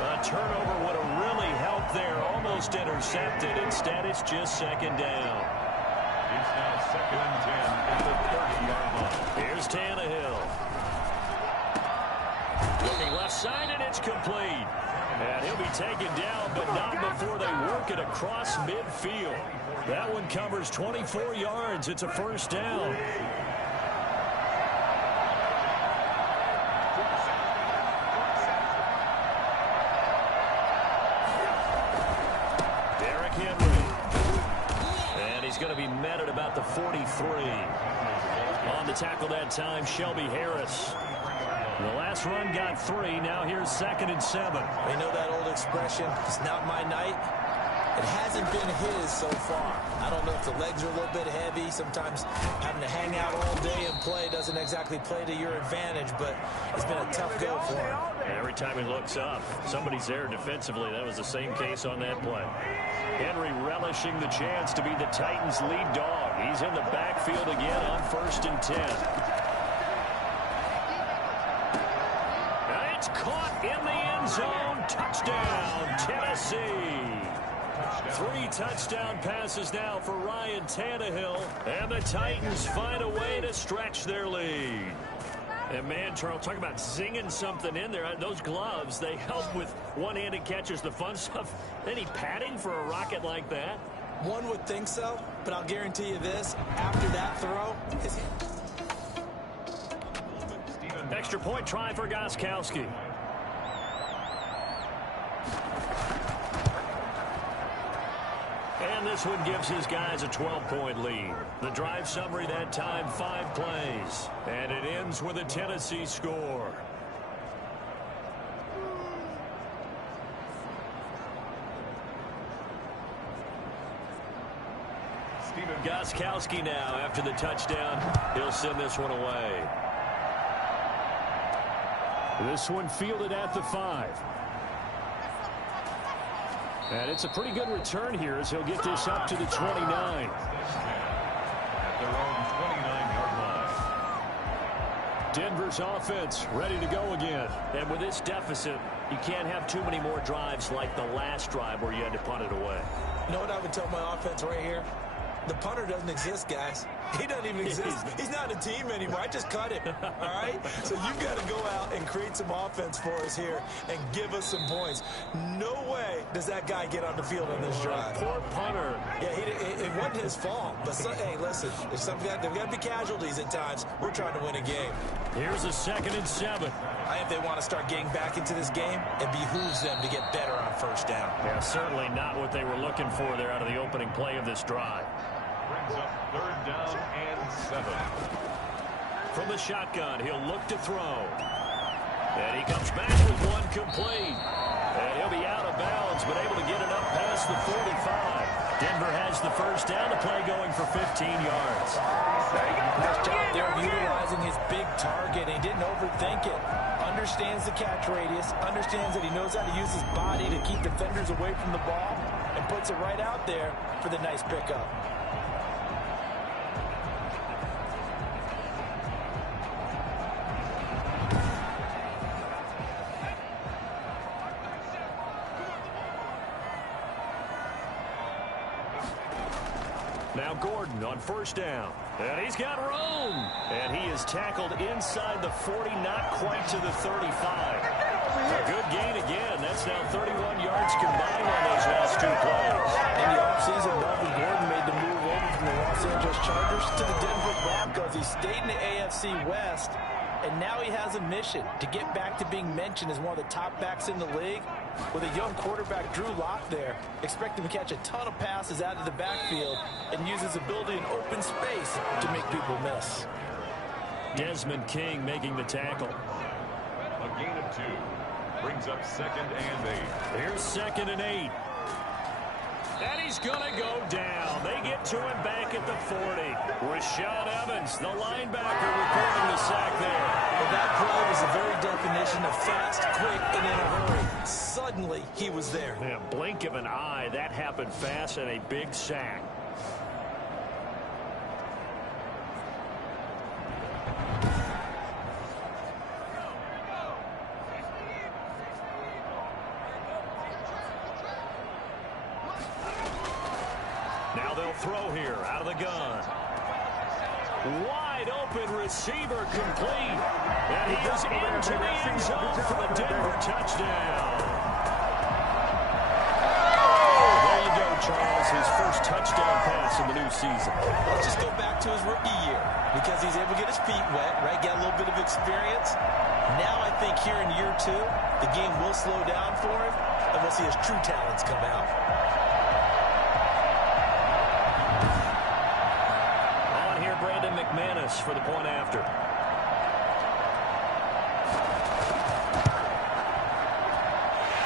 A turnover would have really helped there. Almost intercepted. Instead, it's just second down. It's now 2nd and 10 at the 30-yard line. Here's Tannehill. Looking left side, and it's complete. And he'll be taken down, but not before they work it across midfield. That one covers 24 yards. It's a first down. Going to be met at about the 43. On the tackle that time, Shelby Harris. The last run got 3. Now here's 2nd and 7. You know that old expression, it's not my night? It hasn't been his so far. I don't know if the legs are a little bit heavy. Sometimes having to hang out all day and play doesn't exactly play to your advantage, but it's been a tough go for him. Every time he looks up, somebody's there defensively. That was the same case on that play. Henry relishing the chance to be the Titans' lead dog. He's in the backfield again on 1st and 10. And it's caught in the end zone. Touchdown, Tennessee. 3 touchdown passes now for Ryan Tannehill. And the Titans find a way to stretch their lead. And man, Charles, talk about zinging something in there. Those gloves, they help with one-handed catches, the fun stuff. Any padding for a rocket like that? One would think so, but I'll guarantee you this. After that throw, extra point try for Gostkowski. And this one gives his guys a 12-point lead. The drive summary that time, 5 plays. And it ends with a Tennessee score. Gostkowski now after the touchdown. He'll send this one away. This one fielded at the 5. And it's a pretty good return here as he'll get this up to the 29. At their own 29-yard line. Denver's offense ready to go again. And with this deficit, you can't have too many more drives like the last drive where you had to punt it away. You know what I would tell my offense right here? The punter doesn't exist, guys. He doesn't even exist. He's not a team anymore. I just cut it, all right? So you've got to go out and create some offense for us here and give us some points. No way does that guy get on the field on this drive. Poor punter. Yeah, it wasn't his fault. But, hey, listen, there's got to be casualties at times. We're trying to win a game. Here's a 2nd and 7. I think they want to start getting back into this game. It behooves them to get better on first down. Yeah, certainly not what they were looking for there out of the opening play of this drive. Brings up 3rd down and 7. From the shotgun, he'll look to throw. And he comes back with one complete. And he'll be out of bounds, but able to get it up past the 45. Denver has the first down, the play going for 15 yards. Nice job there of utilizing his big target. He didn't overthink it. Understands the catch radius, understands that he knows how to use his body to keep defenders away from the ball, and puts it right out there for the nice pickup. Now Gordon on first down. And he's got room. And he is tackled inside the 40, not quite to the 35. A good gain again. That's now 31 yards combined on those last 2 plays. In the offseason, Melvin Gordon made the move over from the Los Angeles Chargers to the Denver Broncos. He stayed in the AFC West, and now he has a mission to get back to being mentioned as one of the top backs in the league. With a young quarterback, Drew Lock, there, expect him to catch a ton of passes out of the backfield and use his ability in open space to make people miss. Desmond King making the tackle. A gain of 2 brings up 2nd and 8. Here's 2nd and 8. And he's going to go down. They get to him back at the 40. Rashaan Evans, the linebacker, recording the sack there. Well, that play was the very definition of fast, quick, and in a hurry. Suddenly, he was there. In a blink of an eye, that happened fast and a big sack. Now they'll throw here out of the gun. Wide open receiver complete. And he is into the end zone for the Denver touchdown. There you go, Charles. His first touchdown pass in the new season. Let's just go back to his rookie year because he's able to get his feet wet, right? Get a little bit of experience. Now I think here in year 2, the game will slow down for him, and we'll see his true talents come out. McManus for the point after.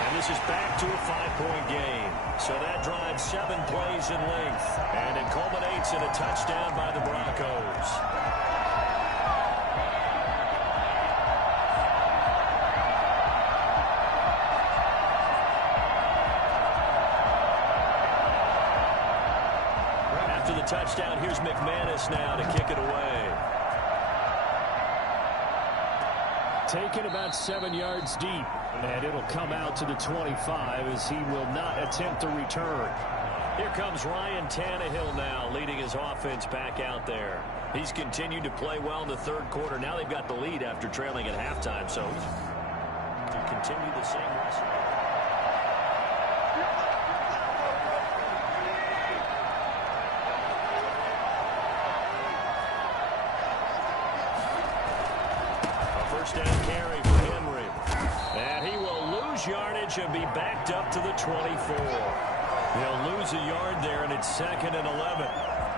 And this is back to a 5-point game. So that drives 7 plays in length. And it culminates in a touchdown by the Broncos. After the touchdown, here's McManus now to kick it away. Taken about 7 yards deep, and it'll come out to the 25 as he will not attempt to return. Here comes Ryan Tannehill now, leading his offense back out there. He's continued to play well in the 3rd quarter. Now they've got the lead after trailing at halftime, so to continue the same recipe. Down carry for Henry. And he will lose yardage and be backed up to the 24. He'll lose a yard there, and it's 2nd and 11.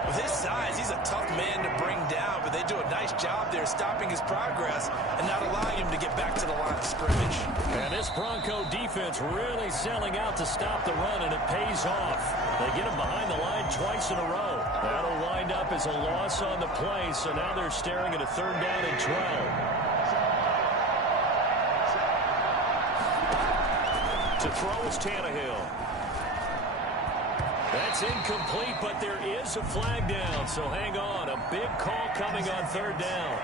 With his size, he's a tough man to bring down, but they do a nice job there stopping his progress and not allowing him to get back to the line of scrimmage. And this Bronco defense really selling out to stop the run, and it pays off. They get him behind the line twice in a row. That'll wind up as a loss on the play, so now they're staring at a 3rd down and 12. To throw is Tannehill. That's incomplete, but there is a flag down, so hang on. A big call coming on 3rd down.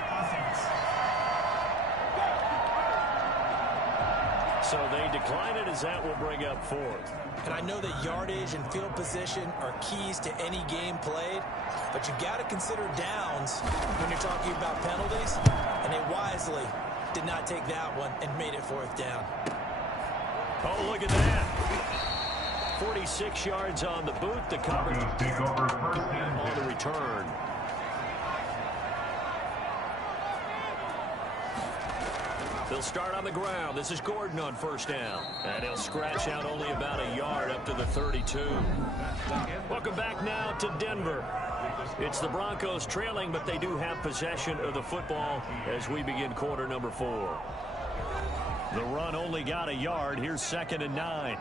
So they decline it as that will bring up 4th. And I know that yardage and field position are keys to any game played, but you got to consider downs when you're talking about penalties, and they wisely did not take that one and made it 4th down. Oh, look at that. 46 yards on the boot. The coverage on the return. They'll start on the ground. This is Gordon on 1st down. And he'll scratch out only about a yard up to the 32. Welcome back now to Denver. It's the Broncos trailing, but they do have possession of the football as we begin quarter number 4. The run only got a yard. Here's 2nd and 9.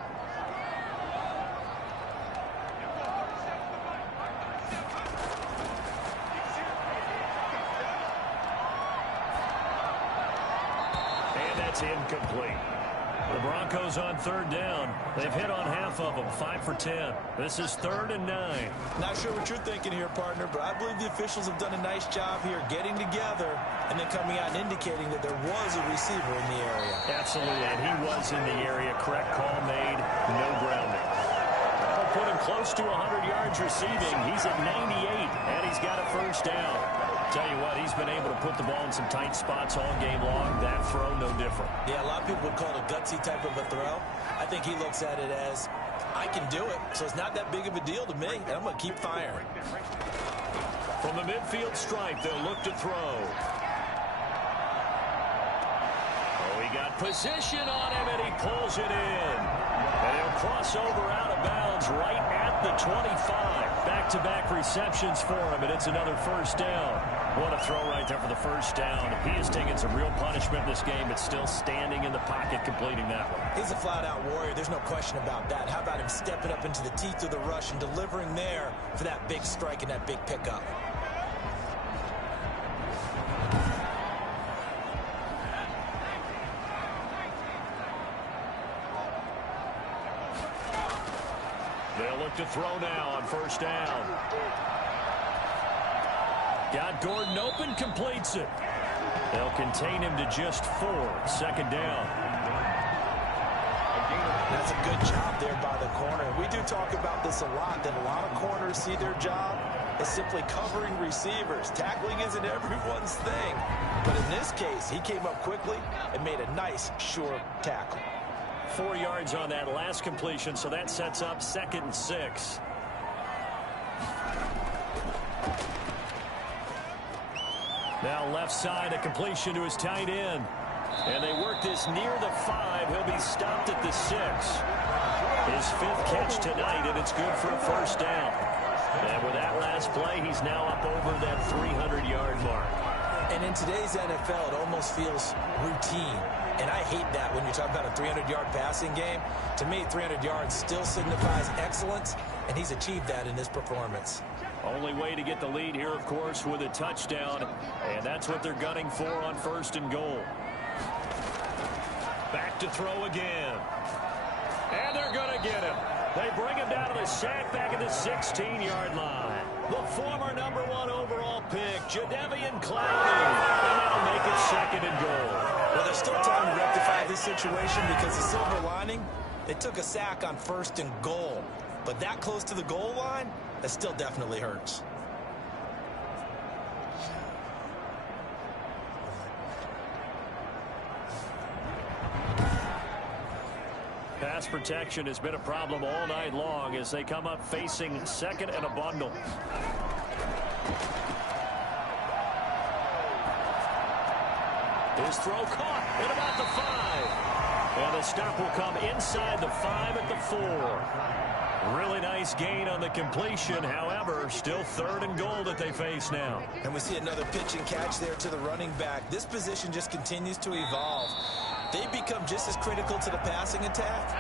And that's incomplete. The Broncos on 3rd down. They've hit on half of them, 5 for 10. This is 3rd and 9. Not sure what you're thinking here, partner, but I believe the officials have done a nice job here getting together and then coming out and indicating that there was a receiver in the area. Absolutely, and he was in the area. Correct call made, no grounding. That'll put him close to 100 yards receiving. He's at 98, and he's got a 1st down. Tell you what, he's been able to put the ball in some tight spots all game long. That throw, no different. Yeah, a lot of people would call it a gutsy emergency type of a throw. I think he looks at it as, I can do it, so it's not that big of a deal to me, and I'm going to keep firing. From the midfield stripe, they'll look to throw. Oh, he got position on him, and he pulls it in. And he'll cross over out of bounds right at the 25. Back-to-back receptions for him, and it's another first down. What a throw right there for the first down. He has taken some real punishment in this game, but still standing in the pocket completing that one. He's a flat-out warrior. There's no question about that. How about him stepping up into the teeth of the rush and delivering there for that big strike and that big pickup? They'll look to throw now on first down. Got Gordon open, completes it. They'll contain him to just 4. Second down. That's a good job there by the corner. We do talk about this a lot, that a lot of corners see their job as simply covering receivers. Tackling isn't everyone's thing. But in this case, he came up quickly and made a nice, sure tackle. 4 yards on that last completion, so that sets up 2nd and 6. Now left side, a completion to his tight end. And they work this near the 5. He'll be stopped at the 6. His 5th catch tonight, and it's good for a first down. And with that last play, he's now up over that 300-yard mark. And in today's NFL, it almost feels routine. And I hate that when you talk about a 300-yard passing game. To me, 300 yards still signifies excellence, and he's achieved that in this performance. Only way to get the lead here, of course, with a touchdown, and that's what they're gunning for on 1st and goal. Back to throw again. And they're going to get him. They bring him down to the sack back at the 16-yard line. The former number 1 overall pick, Jadeveon Clowney. And that'll make it 2nd and goal. Well, there's still time to rectify this situation because the silver lining, they took a sack on 1st and goal. But that close to the goal line, that still definitely hurts. Pass protection has been a problem all night long as they come up facing 2nd and a bundle. His throw caught at about the 5. And the stop will come inside the 5 at the 4. Really nice gain on the completion. However, still 3rd and goal that they face now. And we see another pitch and catch there to the running back. This position just continues to evolve. They become just as critical to the passing attack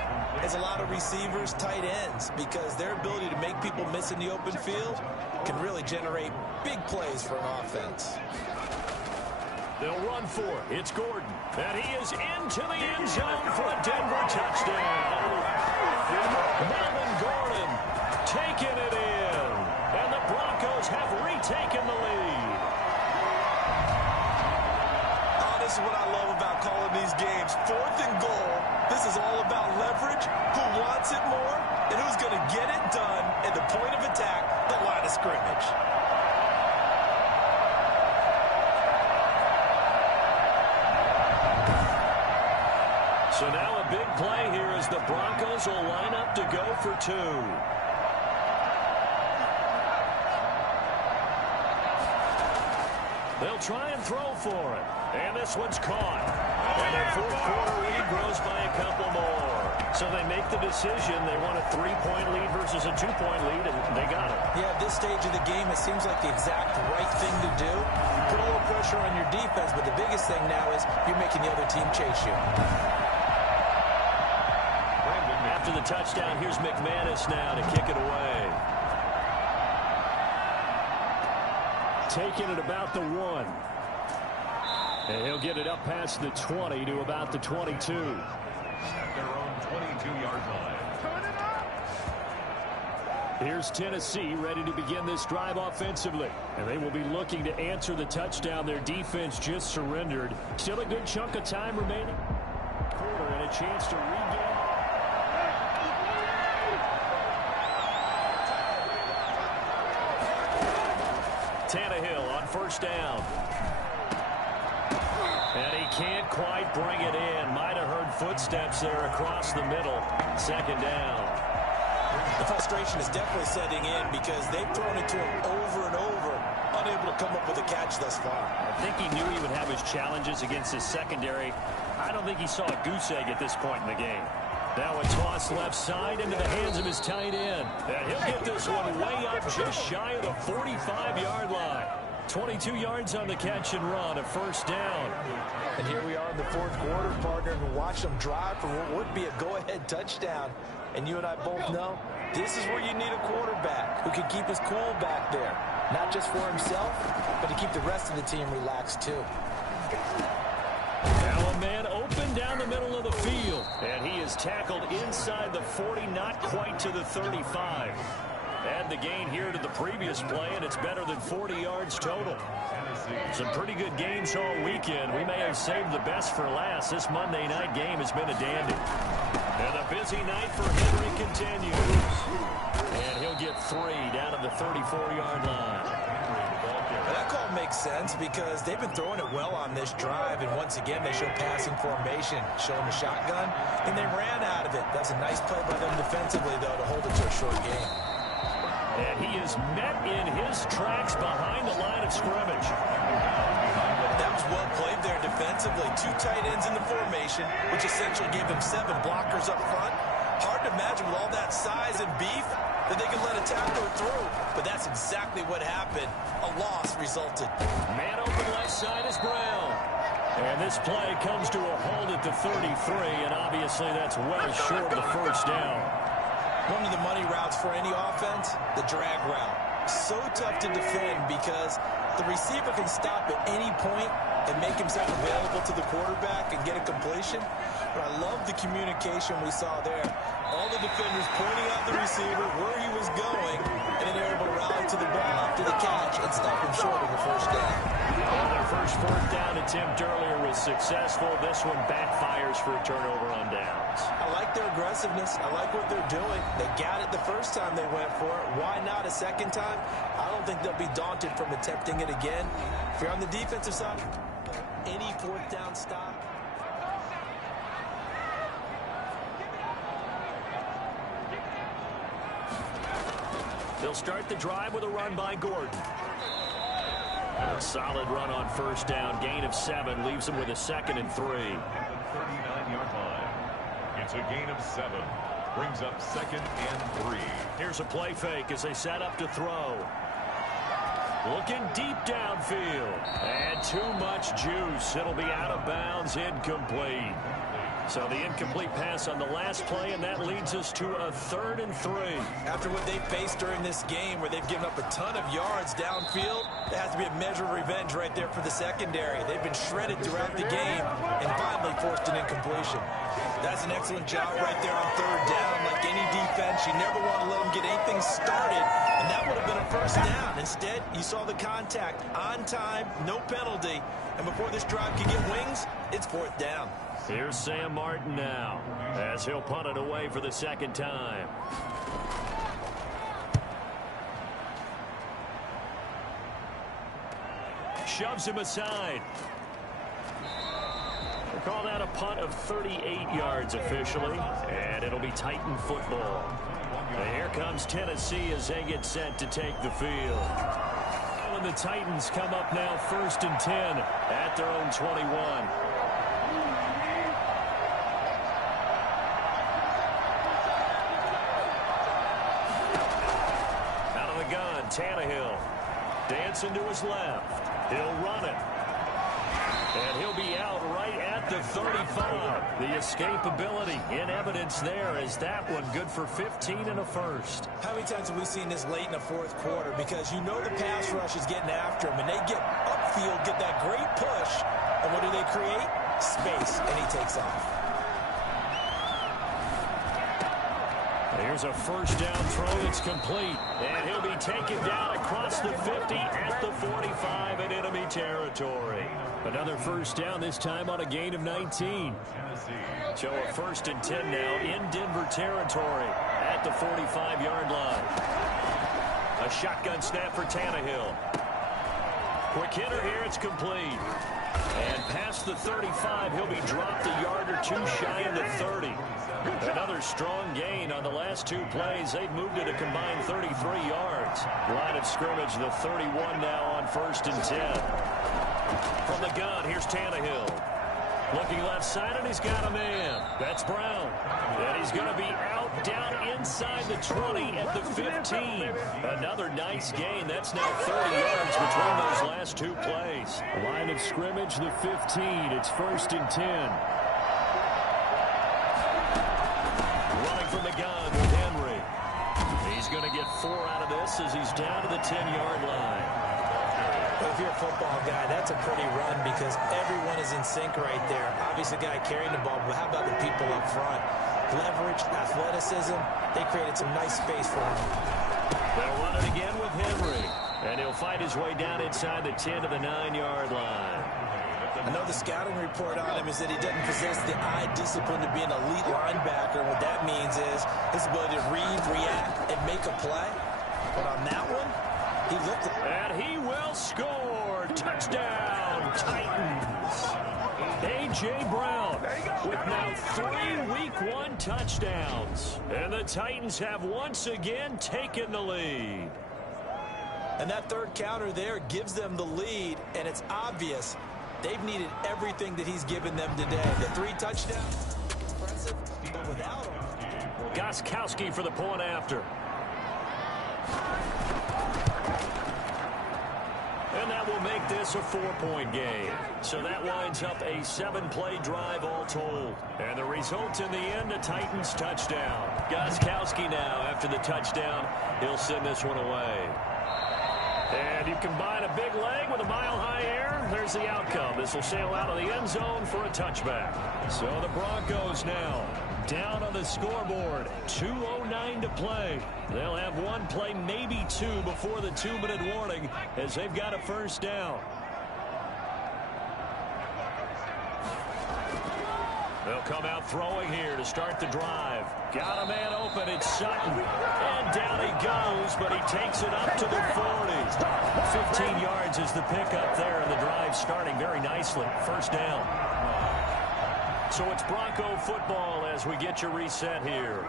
as a lot of receivers, tight ends, because their ability to make people miss in the open field can really generate big plays for an offense. They'll run for it. It's Gordon. And he is into the end zone for a Denver touchdown. Melvin Gordon taking it in. And the Broncos have retaken the lead. Oh, this is what I love about calling these games. 4th and goal. This is all about leverage, who wants it more, and who's going to get it done at the point of attack, the line of scrimmage. So now a big play here as the Broncos will line up to go for 2. They'll try and throw for it. And this one's caught. And their 4th quarter lead grows by a couple more. So they make the decision. They want a 3-point lead versus a 2-point lead, and they got it. Yeah, at this stage of the game, it seems like the exact right thing to do. Put a little pressure on your defense, but the biggest thing now is you're making the other team chase you. After the touchdown, here's McManus now to kick it away. Taking it about the 1. And he'll get it up past the 20 to about the 22. At their own 22-yard line. Here's Tennessee ready to begin this drive offensively. And they will be looking to answer the touchdown. Their defense just surrendered. Still a good chunk of time remaining. Quarter and a chance to regain. Tannehill on first down. And he can't quite bring it in. Might have heard footsteps there across the middle. Second down. The frustration is definitely setting in because they've thrown it to him over and over, unable to come up with a catch thus far. I think he knew he would have his challenges against his secondary. I don't think he saw a goose egg at this point in the game. Now a toss left side into the hands of his tight end. And he'll get this one way up just shy of the 45-yard line. 22 yards on the catch and run, a first down. And here we are in the fourth quarter, partner, and watch them drive for what would be a go-ahead touchdown. And you and I both know this is where you need a quarterback who can keep his cool back there. Not just for himself, but to keep the rest of the team relaxed too. Now a man open down the middle of the field. And he is tackled inside the 40, not quite to the 35. Add the gain here to the previous play, and it's better than 40 yards total. Some pretty good games all weekend. We may have saved the best for last. This Monday night game has been a dandy. And a busy night for Henry continues. And he'll get 3 down at the 34-yard line. That call makes sense because they've been throwing it well on this drive, and once again they show passing formation, showing the shotgun, and they ran out of it. That's a nice play by them defensively, though, to hold it to a short game. And he is met in his tracks behind the line of scrimmage. That was well played there defensively. 2 tight ends in the formation, which essentially gave them 7 blockers up front. Hard to imagine with all that size and beef that they could let a tackler through. But that's exactly what happened. A loss resulted. Man open left side is Brown. And this play comes to a halt at the 33, and obviously that's well short of the first down. One of the money routes for any offense, the drag route. So tough to defend because the receiver can stop at any point and make himself available to the quarterback and get a completion. But I love the communication we saw there. All the defenders pointing out the receiver, where he was going, and then they're able to rally to the ball after the catch and stop him short of the first down. Well, their first fourth down attempt earlier was successful. This one backfires for a turnover on downs. I like their aggressiveness. I like what they're doing. They got it the first time they went for it. Why not a second time? I don't think they'll be daunted from attempting it again. If you're on the defensive side, any fourth down stop. They'll start the drive with a run by Gordon. A solid run on first down. Gain of 7 leaves them with a 2nd and 3. At the 39-yard line. It's a gain of 7. Brings up 2nd and 3. Here's a play fake as they set up to throw. Looking deep downfield. And too much juice. It'll be out of bounds, incomplete. So the incomplete pass on the last play, and that leads us to a 3rd and 3. After what they faced during this game where they've given up a ton of yards downfield, there has to be a measure of revenge right there for the secondary. They've been shredded throughout the game and finally forced an incompletion. That's an excellent job right there on 3rd down. Like any defense, you never want to let them get anything started, and that would have been a first down. Instead, you saw the contact on time, no penalty, and before this drive could get wings, it's 4th down. Here's Sam Martin now as he'll punt it away for the 2nd time. Shoves him aside. We'll call that a punt of 38 yards officially, and it'll be Titan football. And here comes Tennessee as they get set to take the field. And the Titans come up now 1st and 10 at their own 21. Tannehill dancing to his left. He'll run it. And he'll be out right at the 35. The escapability in evidence there as that one good for 15 and a first. How many times have we seen this late in the 4th quarter? Because you know the pass rush is getting after him, and they get upfield, get that great push, and what do they create? Space, and he takes off. Here's a first down throw that's complete. And he'll be taken down across the 50 at the 45 in enemy territory. Another first down, this time on a gain of 19. So a 1st and 10 now in Denver territory at the 45-yard line. A shotgun snap for Tannehill. Quick hitter here, it's complete. And past the 35, he'll be dropped a yard or two shy of the 30. Another strong gain on the last two plays. They've moved it a combined 33 yards. Line of scrimmage, the 31 now on 1st and 10. From the gun, here's Tannehill. Looking left side, and he's got a man. That's Brown. And he's going to be out down inside the 20 at the 15. Another nice gain. That's now 30 yards between those last two plays. Line of scrimmage, the 15. It's 1st and 10. Running from the gun with Henry. He's going to get 4 out of this as he's down to the 10-yard line. If you're a football guy, that's a pretty run because everyone is in sync right there. Obviously, the guy carrying the ball, but how about the people up front? Leverage, athleticism, they created some nice space for him. They'll run it again with Henry, and he'll fight his way down inside the 10 to the 9-yard line. I know the scouting report on him is that he doesn't possess the eye discipline to be an elite linebacker. What that means is his ability to read, react, and make a play. But on that one, he looked at... And he will score. Touchdown, Titans. A.J. Brown with now 3 Week 1 touchdowns. And the Titans have once again taken the lead. And that third counter there gives them the lead, and it's obvious they've needed everything that he's given them today. The 3 touchdowns, impressive, but without him. Gostkowski for the point after. And that will make this a 4-point game. So that winds up a 7-play drive all told. And the result in the end, a Titans touchdown. Gostkowski now, after the touchdown, he'll send this one away. And you combine a big leg with a mile-high air, there's the outcome. This will sail out of the end zone for a touchback. So the Broncos now down on the scoreboard. 2:09 to play. They'll have 1 play, maybe 2, before the 2-minute warning as they've got a first down. They'll come out throwing here to start the drive. Got a man open. It's Sutton. And down he goes, but he takes it up to the 40. 15 yards is the pickup there, and the drive starting very nicely. First down. So it's Bronco football as we get your reset here.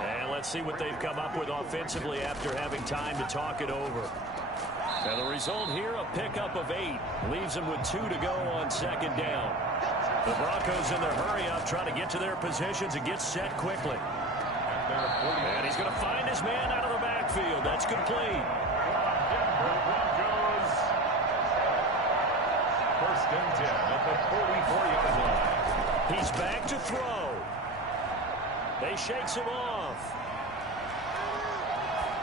And let's see what they've come up with offensively after having time to talk it over. And the result here, a pickup of 8. Leaves them with 2 to go on second down. The Broncos in their hurry-up trying to get to their positions and get set quickly. And he's going to find his man out of the backfield. That's complete. Broncos. First and 10 at the 44-yard line. He's back to throw. They shakes him off.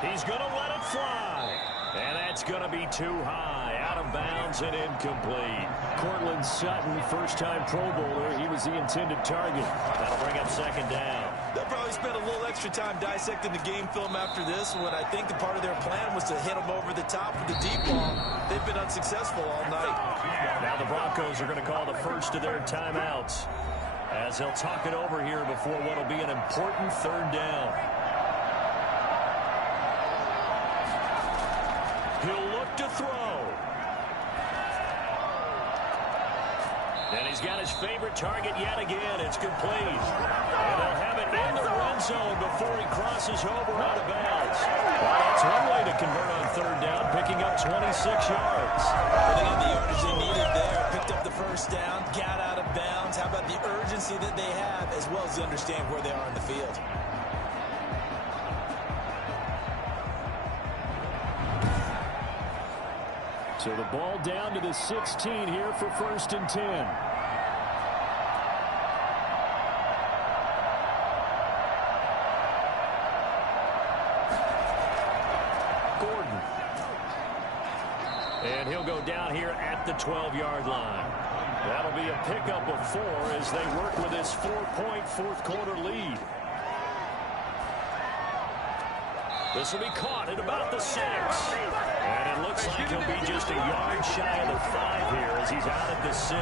He's going to let it fly. And that's going to be too high. Out of bounds and incomplete. Cortland Sutton, first-time Pro Bowler. He was the intended target. That'll bring up second down. They'll probably spend a little extra time dissecting the game film after this one. I think the part of their plan was to hit them over the top with the deep ball. They've been unsuccessful all night. Now the Broncos are going to call the first of their timeouts as they'll talk it over here before what will be an important third down. He'll look to throw. And he's got his favorite target yet again. It's complete. And they'll have it in the red zone before he crosses over out of bounds. Well, that's one way to convert on third down, picking up 26 yards. They got the yardage they needed there. Picked up the first down, got out of bounds. How about the urgency that they have, as well as to understand where they are in the field? So the ball down to the 16 here for first and 10. Gordon. And he'll go down here at the 12-yard line. That'll be a pickup of 4 as they work with this 4-point fourth-quarter lead. This will be caught at about the 6. And it looks like he'll be just a yard shy of the 5 here as he's out at the 6.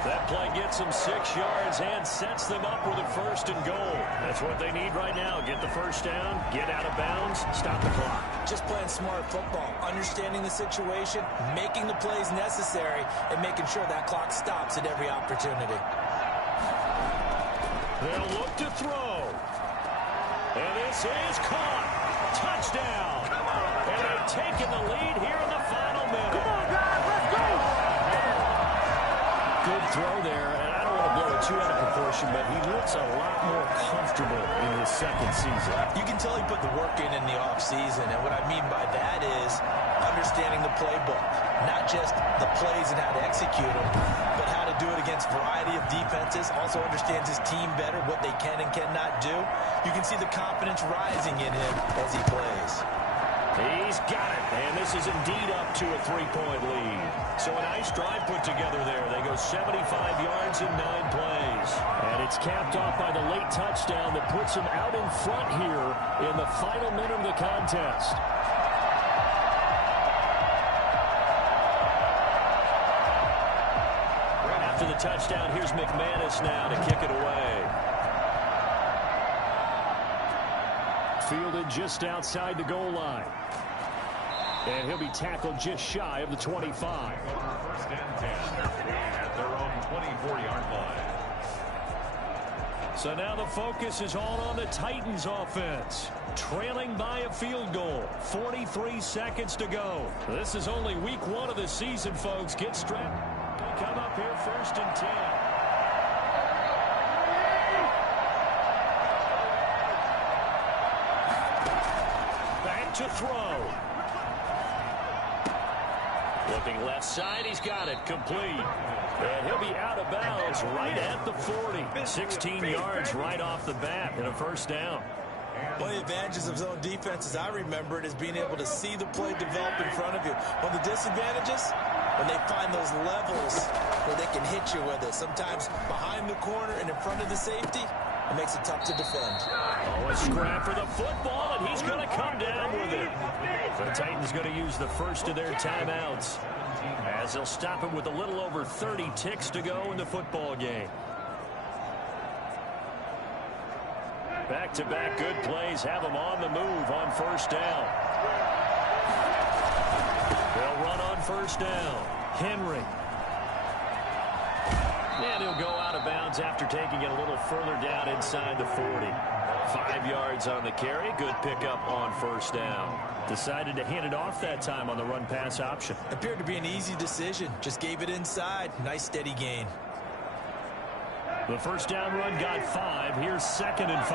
That play gets them 6 yards and sets them up with a 1st and goal. That's what they need right now. Get the first down, get out of bounds, stop the clock. Just playing smart football, understanding the situation, making the plays necessary, and making sure that clock stops at every opportunity. They'll look to throw. And this is caught. Touchdown. And they've taken the lead here in the final minute. Come on, guys, let's go. Good throw there, and I don't want to blow it too out of proportion, but he looks a lot more comfortable in his 2nd season. You can tell he put the work in the offseason, and what I mean by that is understanding the playbook. Not just the plays and how to execute them, but how to do it against a variety of defenses. Also understands his team better, what they can and cannot do. You can see the confidence rising in him as he plays. He's got it, and this is indeed up to a 3-point lead. So a nice drive put together there. They go 75 yards in 9 plays. And it's capped off by the late touchdown that puts him out in front here in the final minute of the contest. After the touchdown, here's McManus now to kick it away. Fielded just outside the goal line. And he'll be tackled just shy of the 25. 1st and 10 at their own 24-yard line. So now the focus is all on the Titans offense. Trailing by a field goal. 43 seconds to go. This is only week 1 of the season, folks. Get strapped. They come up here 1st and 10. Back to throw. Looking left side, he's got it, complete. And he'll be out of bounds right at the 40. 16 yards right off the bat and a 1st down. One of the advantages of zone defense, as I remember it, is being able to see the play develop in front of you. One of the disadvantages, when they find those levels where they can hit you with it, sometimes behind the corner and in front of the safety, it makes it tough to defend. Oh, a scrap for the football, and he's going to come down with it. The Titans going to use the first of their timeouts as they'll stop him with a little over 30 ticks to go in the football game. Back-to-back good plays have him on the move on 1st down. They'll run on 1st down. Henry. And he'll go out of bounds after taking it a little further down inside the 40. 5 yards on the carry. Good pickup on 1st down. Decided to hand it off that time on the run-pass option. Appeared to be an easy decision. Just gave it inside. Nice steady gain. The 1st down run got 5. Here's 2nd and 5.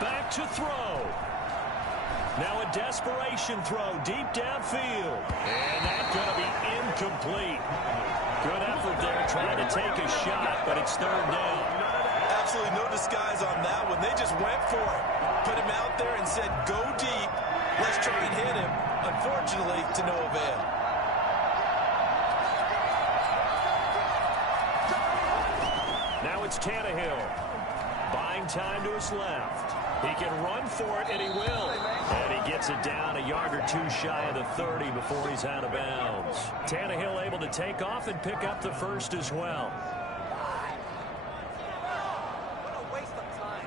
Back to throw. Now a desperation throw deep downfield. And that's going to be incomplete. Good effort there trying to take a shot, but it's 3rd down. Absolutely no disguise on that one. They just went for it. Put him out there and said, go deep. Let's try and hit him. Unfortunately, to no avail. Now it's Tannehill. Buying time to his left. He can run for it, and he will. And he gets it down a yard or 2 shy of the 30 before he's out of bounds. Tannehill able to take off and pick up the 1st as well. What a waste of time.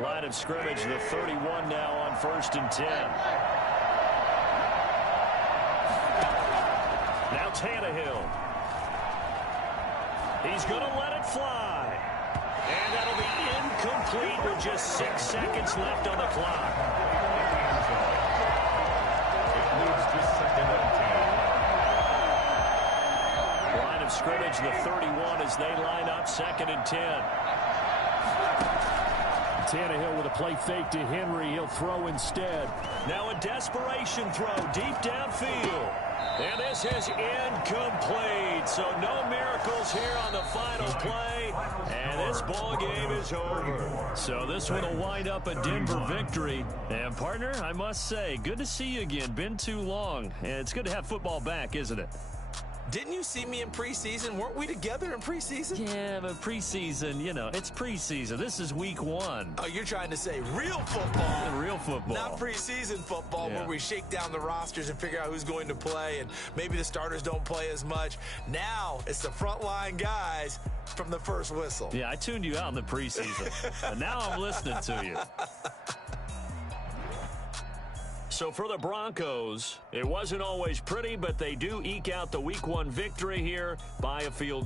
Line of scrimmage, the 31 now on 1st and 10. Now Tannehill. He's going to let it fly. And that'll be incomplete with just 6 seconds left on the clock. It moves to 2nd and 10. Line of scrimmage, the 31 as they line up 2nd and 10. Tannehill with a play fake to Henry. He'll throw instead. Now a desperation throw deep downfield. And this is incomplete. So no miracles here on the final play. And this ball game is over. So this one will wind up a Denver victory. And, partner, I must say, good to see you again. Been too long. And it's good to have football back, isn't it? Didn't you see me in preseason? Weren't we together in preseason? Yeah, but preseason, you know, it's preseason. This is week 1. Oh, you're trying to say real football. Real football. Not preseason football where we shake down the rosters and figure out who's going to play, and maybe the starters don't play as much. Now it's the frontline guys from the first whistle. Yeah, I tuned you out in the preseason. And now I'm listening to you. So for the Broncos, it wasn't always pretty, but they do eke out the week 1 victory here by a field goal.